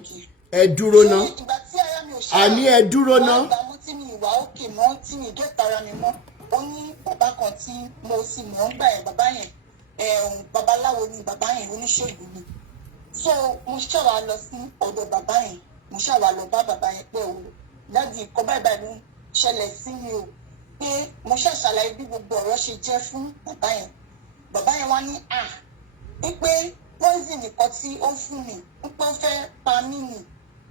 ẹ dúró ná àní ẹ dúró ná. tí mi ìwà òkè mọ́ tí mi dẹ́ta ara mi mọ́ ó ní bàbá kan tí mo sì mọ̀ ń gbà ẹ̀ bàbá yẹn babaláwo ni bàbá yẹn oníṣègùn ni so mo ṣàwà lọ sí ọ̀dọ̀ bàbá yẹn mo ṣàwà lọ bá bàbá yẹn pé o dáàdi ìkọ́ báyìí ló ń ṣẹlẹ̀ sí mi o pé mo ṣàṣàlàyé bí gbogbo ọ̀rọ̀ ṣe jẹ́ fún bàbá yẹn wá ní wípé poison nìkan tí ó fún mi wípé ó fẹ́ pa mí nì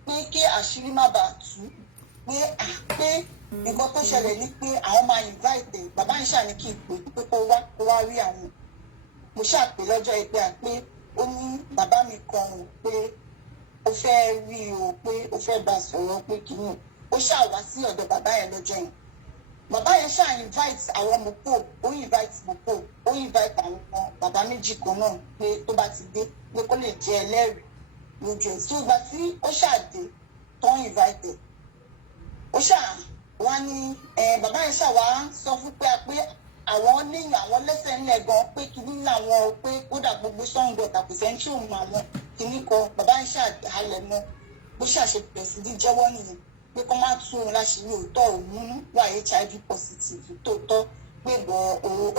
pé kí àṣírí má bàa tú pé nǹkan tó ṣẹlẹ̀ ni pé àwọn máa invite bàbá yẹn ṣàní kí n pè kó wá rí àwọn mo ṣàpè lọ́jọ́ ìpè pé ó ní bàbá mi kan ò pé ó fẹ́ rí o pé ó fẹ́ bá sọ̀rọ̀ pé kìíní ó ṣàwá sí ọ̀dọ̀ bàbá yẹn lọ́jọ́ yẹn bàbá yẹn ṣáà invite àwọn mọ̀pọ̀ ó invite mọ̀pọ̀ ó invite àwọn bàbá méjì kan náà pé tó bá ti dé pé kó lè jẹ́ ẹlẹ́rìí lójú ẹ̀ tí ó gba tí ó ṣàdé tó invite ó ṣáà wá ní bàbá yẹn ṣáà wá sọ fún pé àwọn níyàn àwọn lẹ́sẹ̀ ńlẹ̀ gan pé kìíní làwọn pé kódà gbogbo sọ́ńgọ̀ tàkùsẹ́ńtì òun àwọn kìíní kan bàbá yẹn ṣàhalẹ̀ mọ́ bó ṣàṣe bẹ̀rẹ̀ sí ní jẹ́wọ́ nìyẹn pé kó má tún un láṣìírí òótọ́ òun wà HIV positive tóótọ́ pé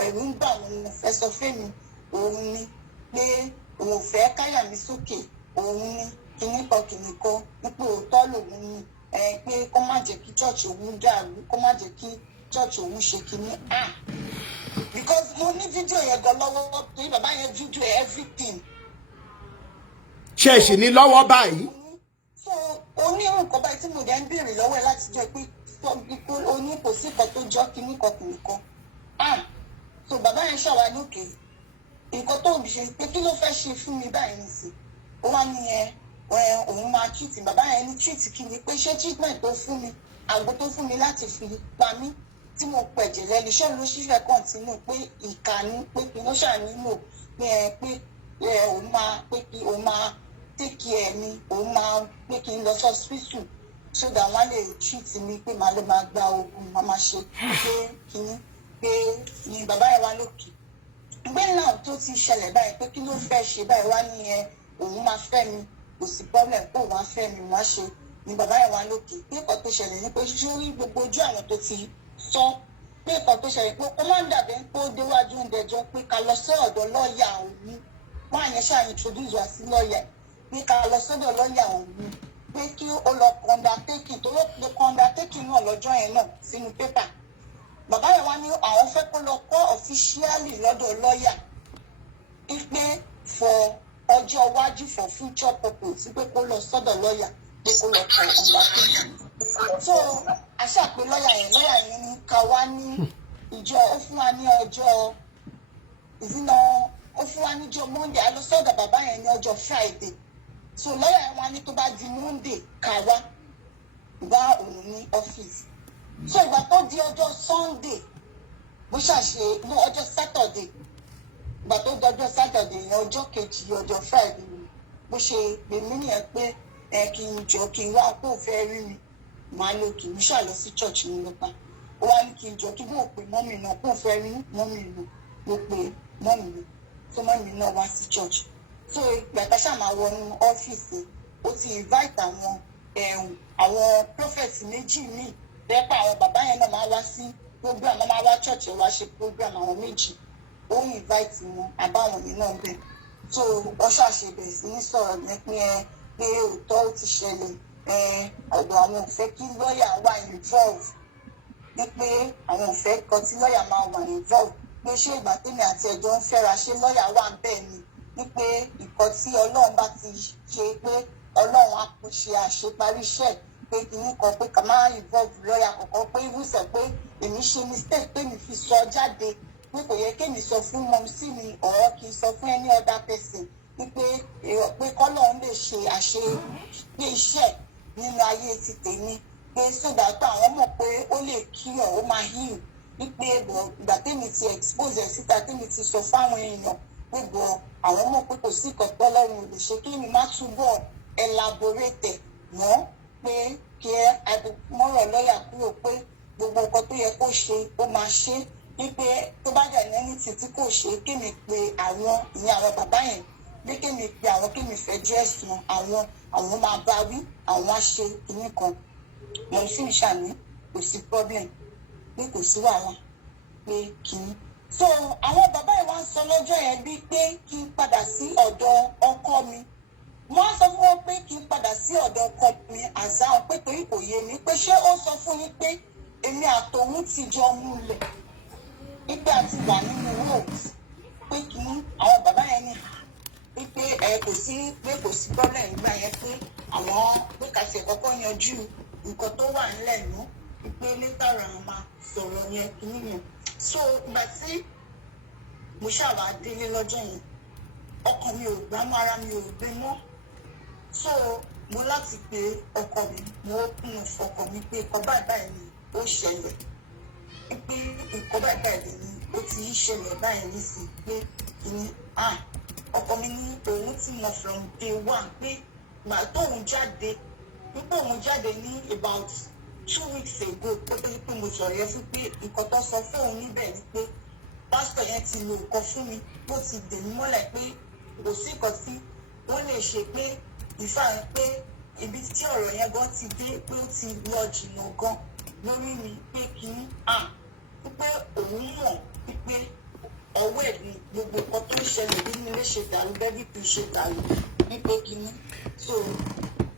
ẹ̀rù ń bà wọn fẹ́ sọ fẹ́mi òun ni pé òun ò fẹ́ káyà mi sókè òun ni kìíní kan wípé òótọ́ lòun ni pé kó má jẹ́ kí church òun dàrú kó má jẹ́ kí church òun ṣe kìíní because mo ní fídíò yẹn gan lọ́wọ́ torí bàbá yẹn fídíò everything. ṣé ẹ ṣì ní lọ́wọ́ báyìí. so onírun kan báyìí tí mo dẹ̀ ń béèrè lọ́wọ́ ẹ̀ láti jẹ́ pé oní kò sí kan tó jọ́ kìíní kan so bàbá yẹn ṣàwá lókè nǹkan tó ń ṣe pé kí ló fẹ́ ṣe fún mi báyìí nìsín ó wá ní òun máa treat bàbá yẹn ní treat kí ni pé ṣé treatment tó fún mi àgbo tó fún mi láti fi pa mí tí mo pẹ̀jẹ̀ lẹ́nu iṣẹ́ ló ṣífẹ́ kọ́ńtínú pé ìkànnì pé kí ló ṣànílò pé òun máa pé kí òun máa take care mi òun máa pé kí n lọ sí hospital so that wọ́n lè treat mi pé màá lè máa gba oògùn màá máa ṣe pé kíní pé ni bàbá yẹn wá lókè gbé náà tó ti ṣẹlẹ̀ báyìí pé kí ló fẹ́ ṣe báyìí wá ní òun máa fẹ́ mi kò sí problem pé òun á fẹ́ mi wá ṣe ni bàbá yẹn wá lókè pé nǹkan tó ṣẹlẹ̀ ni pé sórí gbogbo ojú àwọn tó ti sọ pé nǹkan tó ṣẹlẹ̀ pé ó máa ń dàbí pé ó déwájú ń dẹjọ́ pé ká lọ sí ọ̀dọ̀ lọ́ọ̀yà òun wọ́n àyẹn ṣáà introduce wá sí lọ́ọ̀yà pé ká lọ sọ́dọ̀ lọ́ọ̀yà òun pé kí ó lọ undertaking tó ló pe undertaking náà lọ́jọ́ yẹn náà sínú pépà bàbá yẹn wá ní àwọn fẹ́ kó lọ kọ́ officially lọ́dọ̀ lọ́ọ̀yà pé for ọjọ́ iwájú for future purpose pé kó lọ sọ́dọ̀ lọ́ọ̀yà pé kó lọ kọ́ undertaking so aṣáàpẹ lọ́ọ̀yà yẹn ní ká wá ní ìjọ ó fún wa ní ọjọ́ ìdínà ó fún wa níjọ́ Monday a lọ sọ́dọ̀ bàbá yẹn ní ọjọ́ Friday so lọ́ọ̀yà yẹn wá ní tó bá di Monday ká wá bá òun ní ọ́fíìsì so ìgbà tó di ọjọ́ Sunday bó ṣàṣe ní ọjọ́ Saturday ìgbà tó di ọjọ́ Saturday ní ọjọ́ kejì ọjọ́ Friday bó ṣe pè mí nìyẹn pé kí n jọ kí n wá kó fẹ́ rí mi màá lò kì í ṣàlọ sí church mi nípa ó wá ní kí n jọ kí n ò pè mọ́mì náà kó fẹ́ rí mọ́mì mi mo pè mọ́mì mi tó mọ́mì náà wá sí church so ìgbàgbà ṣàmà wọnú ọ́fíìsì ó ti invite àwọn prophet méjì míì pẹ́pẹ́ àwọn bàbá yẹn náà máa wá sí program wọ́n máa wá church wá ṣe program àwọn méjì ó invite wọn àbáwọn yìí náà bẹ̀ so wọ́n ṣàṣebẹ̀ sí ní sọ̀rọ̀ nípìn pé òótọ́ ó ti ṣẹlẹ̀ ọ̀dọ̀ àwọn ò fẹ́ kí lọ́ọ̀yà wà involve ní pé àwọn ò fẹ́ kan tí lọ́ọ̀yà máa wà involve pé ṣé ìgbà tèmi àti ẹ̀jọ́ ń fẹ́ra ṣé lọ́ọ̀yà wà ń bẹ̀ ni wípé nǹkan tí Ọlọ́run bá ti ṣe pé Ọlọ́run á ṣe àṣeparí iṣẹ́ pé kìíní kan pé ká má involve lọ́ọ̀yà kankan pé irú sọ pé èmi ṣe mistake pé mi fi sọ jáde pé kò yẹ kémi sọ fún mọ́mísì mi ọ̀rọ̀ kì í sọ fún any other person wípé èrò pé kọ́lọ́run lè ṣe àṣepé iṣẹ́ nínú ayé ti tèmi pé sódà tó àwọn mọ̀ pé ó lè kíyàn ó máa heal wípé ìgbà tèmi ti expose ẹ̀ síta tèmi ti sọ fáwọn èèyàn pé àwọn mọ̀ pé kò sí ìkọ̀tọ́ lọ́rùn ò lè ṣe kí mi má túbọ̀ elaborate mọ́ pé kí mọ́rọ̀ lọ́ọ̀yà kúrò pé gbogbo nǹkan tó yẹ kó ṣe ó máa ṣe wípé tó bá dẹ̀ lẹ́ni tí kò ṣe kí mi pe àwọn ìyẹn àwọn bàbá yẹn bí kí mi pe àwọn kí mi fẹjọ́ ẹ̀sùn àwọn máa bá wí àwọn á ṣe kinní kan mo sì ń ṣàní kò sí problem pé kò sí wàhálà pé kinní. So àwọn bàbá yìí wá ń sọ lọ́jọ́ yẹn bíi pé kí n padà sí ọ̀dọ̀ ọkọ mi wọ́n á sọ fún wọn pé kí n padà sí ọ̀dọ̀ ọkọ mi àṣà pé torí kò yé mi pé ṣé ó sọ fún yín pé èmi àtòun ti jọ múlẹ̀ wípé a ti wà nínú roads pé kí àwọn bàbá yẹn ní wípé kò sí problem ìgbà yẹn pé àwọn pé kàṣẹ kọ́kọ́ yanjú nǹkan tó wà nílẹ̀ nù wípé létàrà àwọn máa sọ̀rọ̀ yẹn kí nìyẹn. So ìgbà tí mo ṣàwà délé lọ́jọ́ yẹn ọkàn mi ò gbá mọ́ ara mi ò gbé mọ́ so mo láti pe ọkọ mi mo kún ọkọ mi pé nǹkan báyìí ni ó ṣẹlẹ̀ pé nǹkan báyìí ni ó ti ń ṣẹlẹ̀ báyìí nísìn pé ìní ọkọ mi ní òun ti mọ̀ from day one pé gbà tóun jáde nípa òun jáde ní about 2 weeks ago ó tó yí pé mo sọ̀rọ̀ yẹn fún pé nǹkan tó sọ fóun níbẹ̀ ni pé pásítọ̀ yẹn ti lo nǹkan fún mi ó ti dè mí mọ́lẹ̀ pé kò sí nǹkan tí wọ́n lè ṣe pé ìfàyàn pé ibi tí ọ̀rọ̀ yẹn gan ti dé pé ó ti lọ jìnnà gan lórí mi pé kí pé òun mọ̀ pé ọwọ́ ẹ̀ ni gbogbo nǹkan tó ń ṣẹlẹ̀ nínú ilé ṣe dàrú bẹ́bí tó ṣe dàrú wípé kí so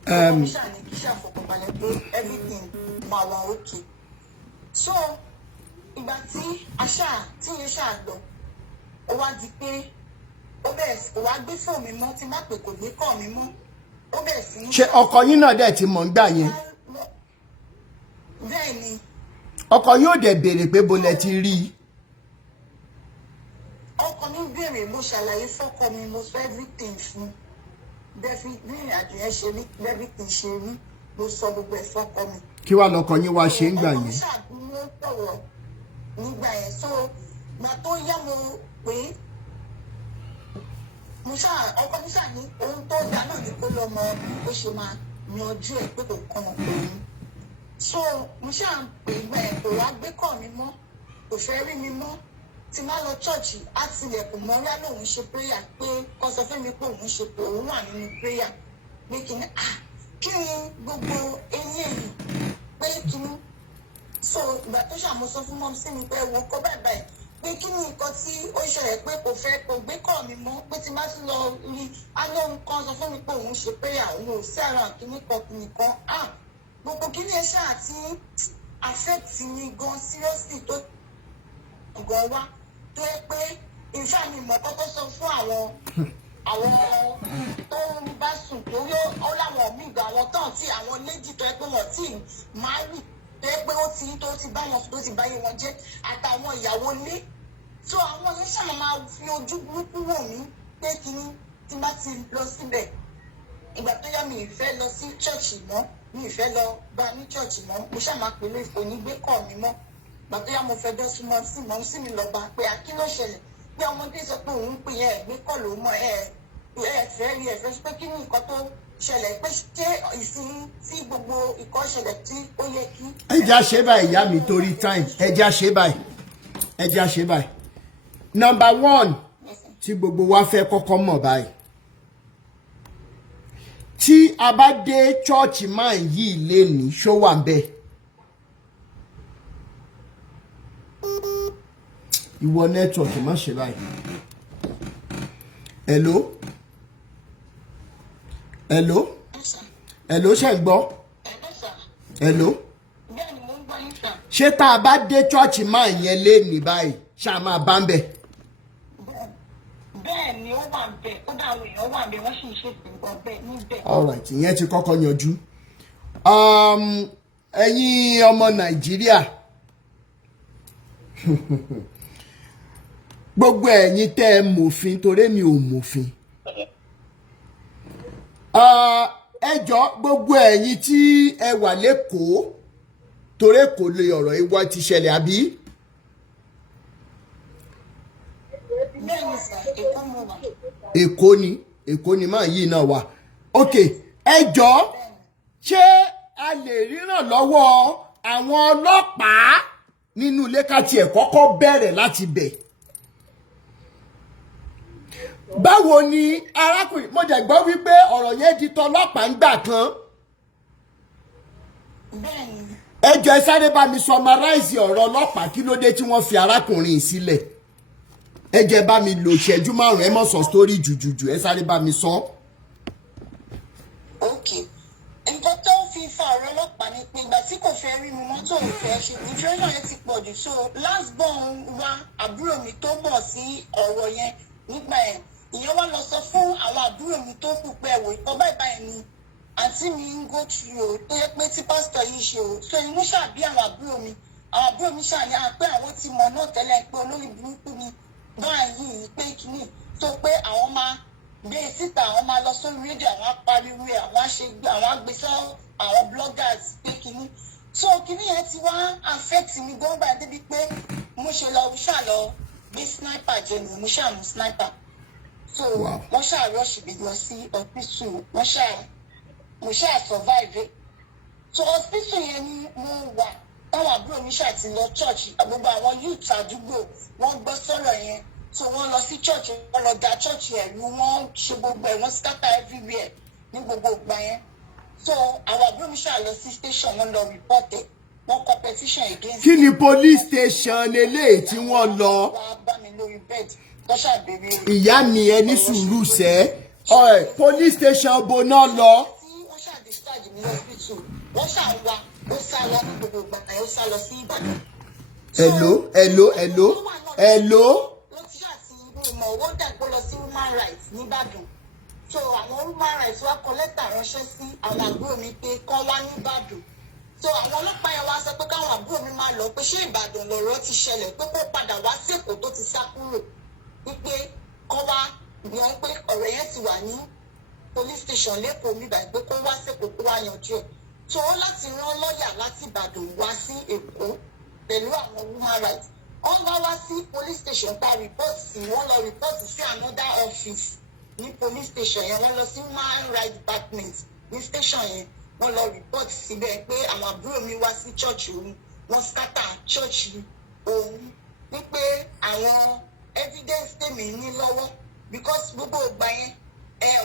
ọkọ ṣàní kí ṣàfọkànbalẹ̀ pé everything máa wà okay so ìgbà tí yẹn ṣàgbọ̀ ó wá di pé ó bẹ̀rẹ̀ kò wá gbé fóònù mi mọ́ tí má pè kò gbé kọ́ mi mọ́ ó bẹ̀rẹ̀ sí ní. ṣé ọkọ yín náà dẹ̀ ti mọ̀ ń gbà yẹn. bẹ́ẹ̀ ni. ọkọ yóò dẹ̀ béèrè pé bo lẹ ti rí i. ọkọ mi béèrè mo ṣàlàyé fọ́kọ mi mo sọ everything fún bẹ́ẹ̀ bí ìrìnàjò yẹn ṣe rí everything ṣe rí mo sọ gbogbo ẹ̀ fọ́kọ mi. kí wàá lọkọ yín wá ṣe ń gbà yẹn. ọkọ mi ṣàdúró sọ̀rọ̀ nígbà yẹn so gbà tó yá mo pé ọkọ mi ṣáà ní ohun tó dá náà ni kó lọ mọ bó ṣe máa yanjú ẹ pé kò kàn òun so mo ṣáà ń pè gbà ẹ kò wá gbé kọ mi mọ́ kò fẹ́ rí mi mọ́ tí má lọ ṣọ́ọ̀ṣì á tilẹ̀kùn mọ́ra lòun ṣe prayer pé kó sọ fún mi pé òun ṣe pé òun wà nínú prayer pé kí ni gbogbo eléyìí pé kí ni so ìgbà tó ṣàmúsọ fún mọ́ sí mi pé wo kọ́ báyìí pé kí ni nǹkan tí ó ṣẹlẹ̀ pé kò gbé kọ́ mi mọ́ pé tí má tún lọ rí alóhùn kan sọ fún mi pé òun ṣe prayer òun ò sí ara kìíní kan gbogbo kí ni ẹ ṣáà ti affect mi gan seriously tó gan wá tó yẹ pé ìfẹ́ mi mọ̀ kọ́kọ́ sọ fún àwọn tó ń bá sùn torí ó láwọn míì gbà àwọn tán tí àwọn méjì tó yẹ pé wọ́n tí máa rí tó yẹ pé ó ti bá wọn tó ti báyé wọn jẹ́ àtàwọn ìyàwó ilé tó àwọn yẹn ṣàmà máa fi ojú burúkú wò mí pé kíní tí bá ti lọ síbẹ̀ ìgbà tó yá mi ìfẹ́ lọ sí ṣọ́ọ̀ṣì mọ́ mi ìfẹ́ lọ bá ní ṣọ́ọ̀ṣì mọ́ mo ṣàmà pẹ̀lú onígbékọ̀ mi mọ́ ìgbà tó yá mo fẹ́ dọ́ súnmọ́ sí mi lọ́ba pé kí ló ṣẹlẹ̀ pé ọmọdé sọ pé òun pè é ẹ̀gbékọ̀ ló mọ̀ fẹ́ rí ẹ̀fẹ́ pé kí ni nǹkan tó ṣẹlẹ̀ pé ṣé ìsìn tí gbogbo ìkọ́ ṣẹlẹ̀ tí ó yẹ kí. ẹ já ṣe báyìí ìyá mi torí time ẹ já ṣe báyìí number 1 tí gbogbo wa fẹ́ kọ́kọ́ mọ̀ báyìí tí a bá dé chọ́ọ̀chì máa ń yí ilé ní ṣó wà ń bẹ̀. ìwọ nẹ́tíwọ̀kì má ṣe báyìí. hello ṣe ń gbọ́. hello. ṣé tá a bá dé chọ́ọ̀chì máa yẹn lé ní báyìí ṣáà máa bá ń bẹ̀. bẹ́ẹ̀ ni ó wà bẹ́ẹ̀ ó dà àwọn èèyàn wà bẹ́ẹ̀ wọ́n sì ń ṣètò nǹkan bẹ́ẹ̀ níbẹ̀. all right ìyẹn ti kọ́kọ́ yanjú. ẹ̀yin ọmọ Nàìjíríà gbogbo ẹ̀yin tẹ́ ẹ mòfin torí mi ò mòfin. ẹ jọ̀ọ́ gbogbo ẹ̀yin tí ẹ wà lẹ́kọ̀ọ́ torí kò lè ọ̀rọ̀ ìwà ti ṣẹlẹ̀ àbí. Èkó ni máa yìí náà wà. ok ẹ jọ̀ọ́ ṣé a lè ríran lọ́wọ́ àwọn ọlọ́pàá nínú ilé ká tiẹ̀ kọ́kọ́ bẹ̀rẹ̀ láti bẹ̀. báwo ni arákùnrin mo jẹ́ gbọ́ wípé ọ̀rọ̀ yẹn di tọlọ́pàá ń gbà kan. ẹ jọ̀ọ́ ẹ sáré bá mi summarize ọ̀rọ̀ ọlọ́pàá kí ló dé tí wọ́n fi arákùnrin sílẹ̀. ẹ jẹ́ bá mi lò ìṣẹ́jú márùn-ún ẹ mọ̀ sọ story jùjùjù ẹ sáré bá mi sọ. ok nǹkan tó fi fa ọ̀rọ̀ ọlọ́pàá ni pé ìgbà tí kò fẹ́ rí mi mọ́tò ìfẹ́ ṣe ìfẹ́ràn yẹn ti pọ̀ jù so last born wa àbúrò mi tó bọ̀ sí ọ̀rọ̀ yẹn nígbà yẹn ìyẹn wá lọ sọ fún àwọn àbúrò mi tó kù pé ẹ̀wọ̀ ìkọ́ báyìí ni àǹtí mi ń go through o tó yẹ pé tí pásítọ̀ yìí ṣe o so inú ṣàbí àwọn àbúrò mi ṣàní pé àwọn ti mọ̀ náà tẹ́lẹ̀ pé olórí burúkú ni báyìí pé kínní tó pé àwọn máa gbé síta àwọn máa lọ sórí rédíò àwọn apariwo àwọn agbésọ àwọn bloggers pé kínní so kínní yẹn ti wá affect mi gbọ́ngbà débi pé mo ṣe lọ ṣàlọ gbé sniper jẹ ni mo ṣàmú sniper so wọ́n ṣàròṣì mi lọ sí hospital mo ṣáà survive so hospital yẹn ni mo wà táwọn àbúrò mi ṣáà ti lọ church gbogbo àwọn youth àdúgbò wọ́n gbọ́ sọ̀rọ̀ yẹn so wọ́n lọ sí church wọ́n lọ da church ẹ̀rú wọ́n ṣe gbogbo ẹ̀ wọ́n scatter everywhere ní gbogbo ìgbà yẹn so àwọn àbúrò mi ṣáà lọ sí station wọ́n lọ report ẹ̀ wọ́n kọ petition against. kí ni police station eléyìí tí wọ́n lọ. wọ́n bá mi lórí bed tó ṣàbẹ̀rẹ̀. ìyá mi ẹ ní sùúrù sẹ́ police station bo náà lọ. wọ́n ṣàdischarge ní hospital wọ́n ṣàwà ó sá lọ ní gbogbo ìgbà ẹ̀ ó sá lọ sí Ìbàdàn. hello. wọ́n ti ṣàti ìmọ̀ owó dàgbò lọ sí human rights nìbàdàn so àwọn human rights wá kọ lẹ́tà ránṣẹ́ sí àwọn àbúrò mi pé kán wá nìbàdàn so àwọn ọlọ́pàá yẹn wá sọ pé káwọn àbúrò mi máa lọ pé ṣé Ìbàdàn lọ̀rọ̀ ti ṣẹlẹ̀ pé kó padà wá sí Èkó tó ti sá kúrò wípé kán wá yan pé ọ̀rọ̀ yẹn ti wà ní police station lẹ́kọ̀ọ́ mi báyìí pé kó wá sí Èkó kó wá yanjú ẹ̀ so wọ́n láti rán lọ́ọ̀yà láti Ìbàdàn wá sí Èkó pẹ̀lú àwọn human rights wọ́n bá wá sí police station ta report sí wọ́n lọ report sí another office ní police station yẹn wọ́n lọ sí human rights department ní station yẹn wọ́n lọ report síbẹ̀ pé àwọn àbúrò mi wá sí church òun wọ́n scatter church òun wípé àwọn evidence tèmi ní lọ́wọ́ because gbogbo ìgbà yẹn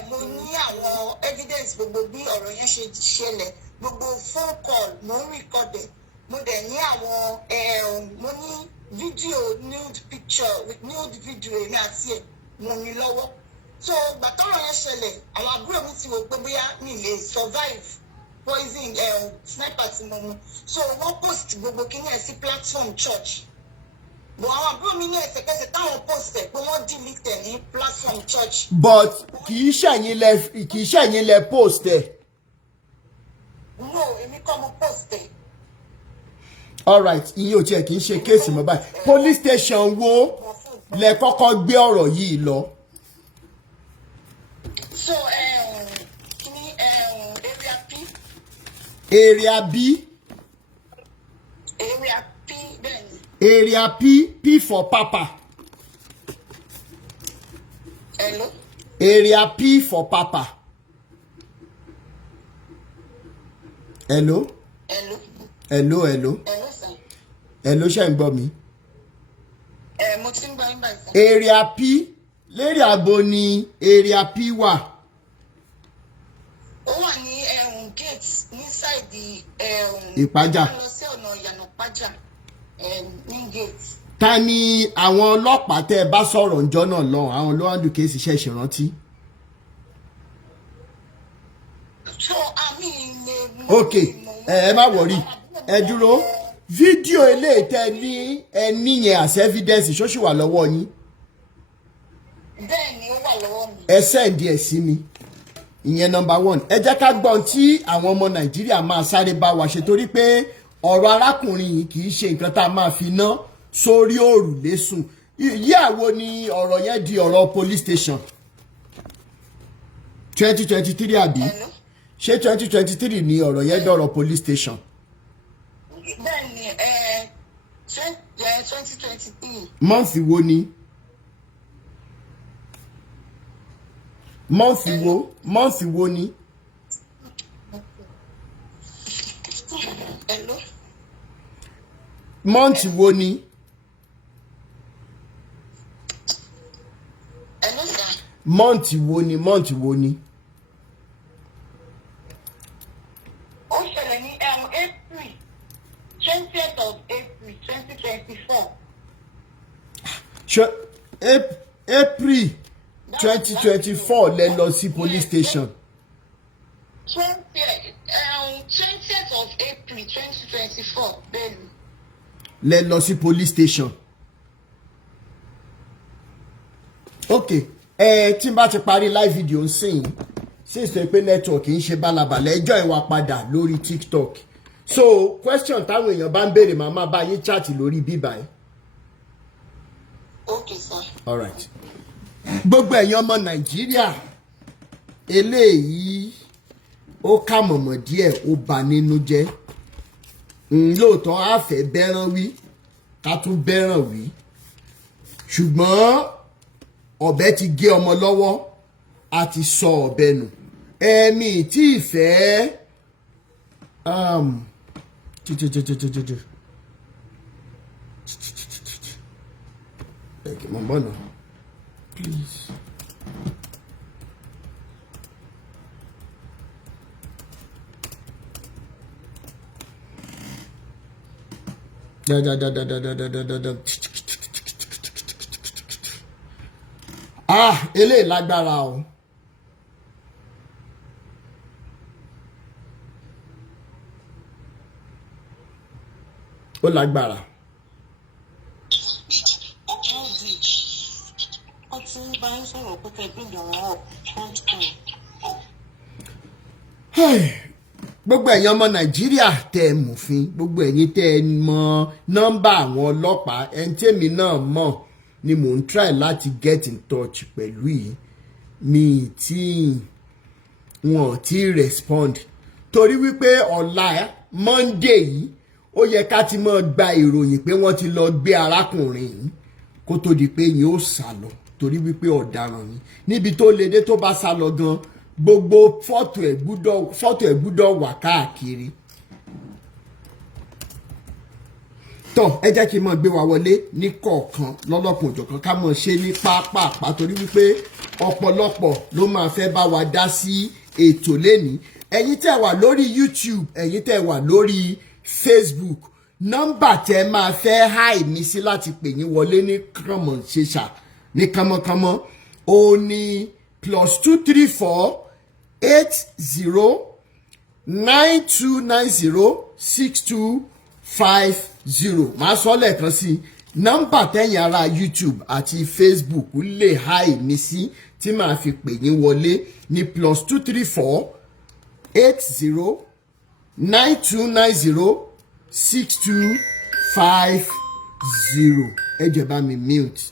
mo ní àwọn evidence gbogbo bí ọ̀rọ̀ yẹn ṣe ṣẹlẹ̀ gbogbo phone call mo ń record ẹ̀ mo dẹ̀ ní àwọn mo ní fídíò nude picture nude video èmi àti ẹ̀ mo ní lọ́wọ́ so gbàtọ́rọ̀ yẹn ṣẹlẹ̀ àwọn àbúrò mi ti wò pé bóyá mi lè survive poison sniper tí mo mu so wọ́n post gbogbo kíní ẹ̀ sí platform church but àwọn àbúrò mi ní ẹsẹ̀kẹsẹ̀ táwọn post ẹ̀ pé wọ́n delete ẹ̀ ní platform church. but kì í ṣẹ̀yìn lẹ post ẹ̀. no èmi kọ́ mo post ẹ̀. alright iye ò tiẹ̀ kì í ṣe kéèsì mọ́ báyìí police station wo lẹ kọ́kọ́ gbé ọ̀rọ̀ yìí lọ. so kíní area P. area B. area P bẹ́ẹ̀ ni. area P for papa. hello. area P for papa. hello. hello. hello. hello sir. hello ṣé ń gbọ́ mi. mo ti ń gbọ́ yín báyìí sir. area P lérí àgbo ni area P wà. ó wà ní gate ní sáìdì Ìpájà. lọ sí ọ̀nà ìyànà Ìpájà ní gate. ta ni àwọn ọlọ́pàá tẹ́ ẹ bá sọ̀rọ̀ ǹjọ́ náà lọ àwọn olóhàndù kéésì ṣe ṣèrántí. so àmì ilé. ok ẹ má wọrí ẹ dúró fídíò eléyìí tẹ́ ní ẹni yẹn as evidence ṣó ṣì wà lọ́wọ́ yín. Bẹ́ẹ̀ ni ó wà lọ́wọ́ mi. Ẹ send ẹ̀ sí mi. Ìyẹn number 1. Ẹ jẹ́ ká gbọ́n tí àwọn ọmọ Nàìjíríà máa sáré bá wa ṣe torí pé ọ̀rọ̀ arákùnrin yìí kì í ṣe nǹkan tá a máa fi ná sórí òrùlé sùn. Ìyàwó ni ọ̀rọ̀ yẹn di ọ̀rọ̀ police station. 2023 àbí? Ṣé 2023 ni ọ̀rọ̀ yẹn dọ̀rọ̀ police station? Bẹ́ẹ̀ ni 2023. Mọ́ǹsì wo ni? Mọ́ǹsì wo ni? Hello. Mọ́ǹsì wo ni? Hello sir. Mọ́ǹsì wo ni? Mọ́ǹsì wo ni? Ó ṣẹlẹ̀ ní April 20th of April 2024. Ṣé April 2024 lẹ lọ sí police station? 20th of April 2024 bẹ́ẹ̀ ni. Lẹ lọ sí police station. Ok, tí n bá ti parí live video ń sìn sí ìsọ pé network ń ṣe bálabàlẹ̀ ẹjọ́ ìwà padà lórí TikTok. So question táwọn èèyàn bá ń béèrè màmá bá yín chat lórí bíbá ẹ. Okay sir. All right. Gbogbo ẹ̀yin ọmọ Nàìjíríà eléyìí ó ká mọ̀mọ̀ díẹ̀ ó bà nínú jẹ́. Lóòótọ́ a fẹ́ bẹ́ràn wí ká tún bẹ́ràn wí ṣùgbọ́n ọ̀bẹ ti gé ọmọ lọ́wọ́ a ti sọ ọ̀bẹ nù. Ẹ̀mí tí ìfẹ́ mo bọ̀ náà please. Eléyìí lágbára o. Ó lágbára. Gbogbo ẹ̀yin ọmọ Nàìjíríà tẹ́ ẹ mọ̀fin, gbogbo ẹ̀yin tẹ́ ẹ mọ nọ́mbà àwọn ọlọ́pàá, ẹni tèmi náà mọ̀ ni mò ń try láti get in touch pẹ̀lú yìí. Wọn ò tí respond torí wípé ọ̀la Monday yìí ó yẹ ká ti máa gba ìròyìn pé wọ́n ti lọ gbé arákùnrin yìí kó tó di pé yìí ó sá lọ torí wípé ọ̀daràn ni níbi tó le dé tó bá sá lọ gan gbogbo fọ́tò ẹ̀ gbúdọ̀ wà káàkiri. Tọ́ ẹ jẹ́ kí n mọ̀ gbé wa wọlé ní kọ̀ọ̀kan lọ́lọ́kùn òjọ̀kan ká mọ̀ ṣe ní pápápá torí wípé ọ̀pọ̀lọpọ̀ ló máa fẹ́ bá wa dá sí ètò lẹ́ni. Ẹ̀yin tẹ́ wà lórí YouTube, ẹ̀yin tẹ́ wà lórí Facebook, nọ́mbà tẹ́ máa fẹ́ háì mi sí láti pè yín wọlé ní kànmọ̀ ṣeṣà ní kánmọ́kánmọ́ ó ní +234 80 9290 6250. Màá sọ lẹ́ẹ̀kan sí nọ́mbà tẹ́yìn ara YouTube àti Facebook lè háì mi sí tí màá fi pè yín wọlé ní +234 80 9290 6250. Ẹ jẹ́ bá mi mute.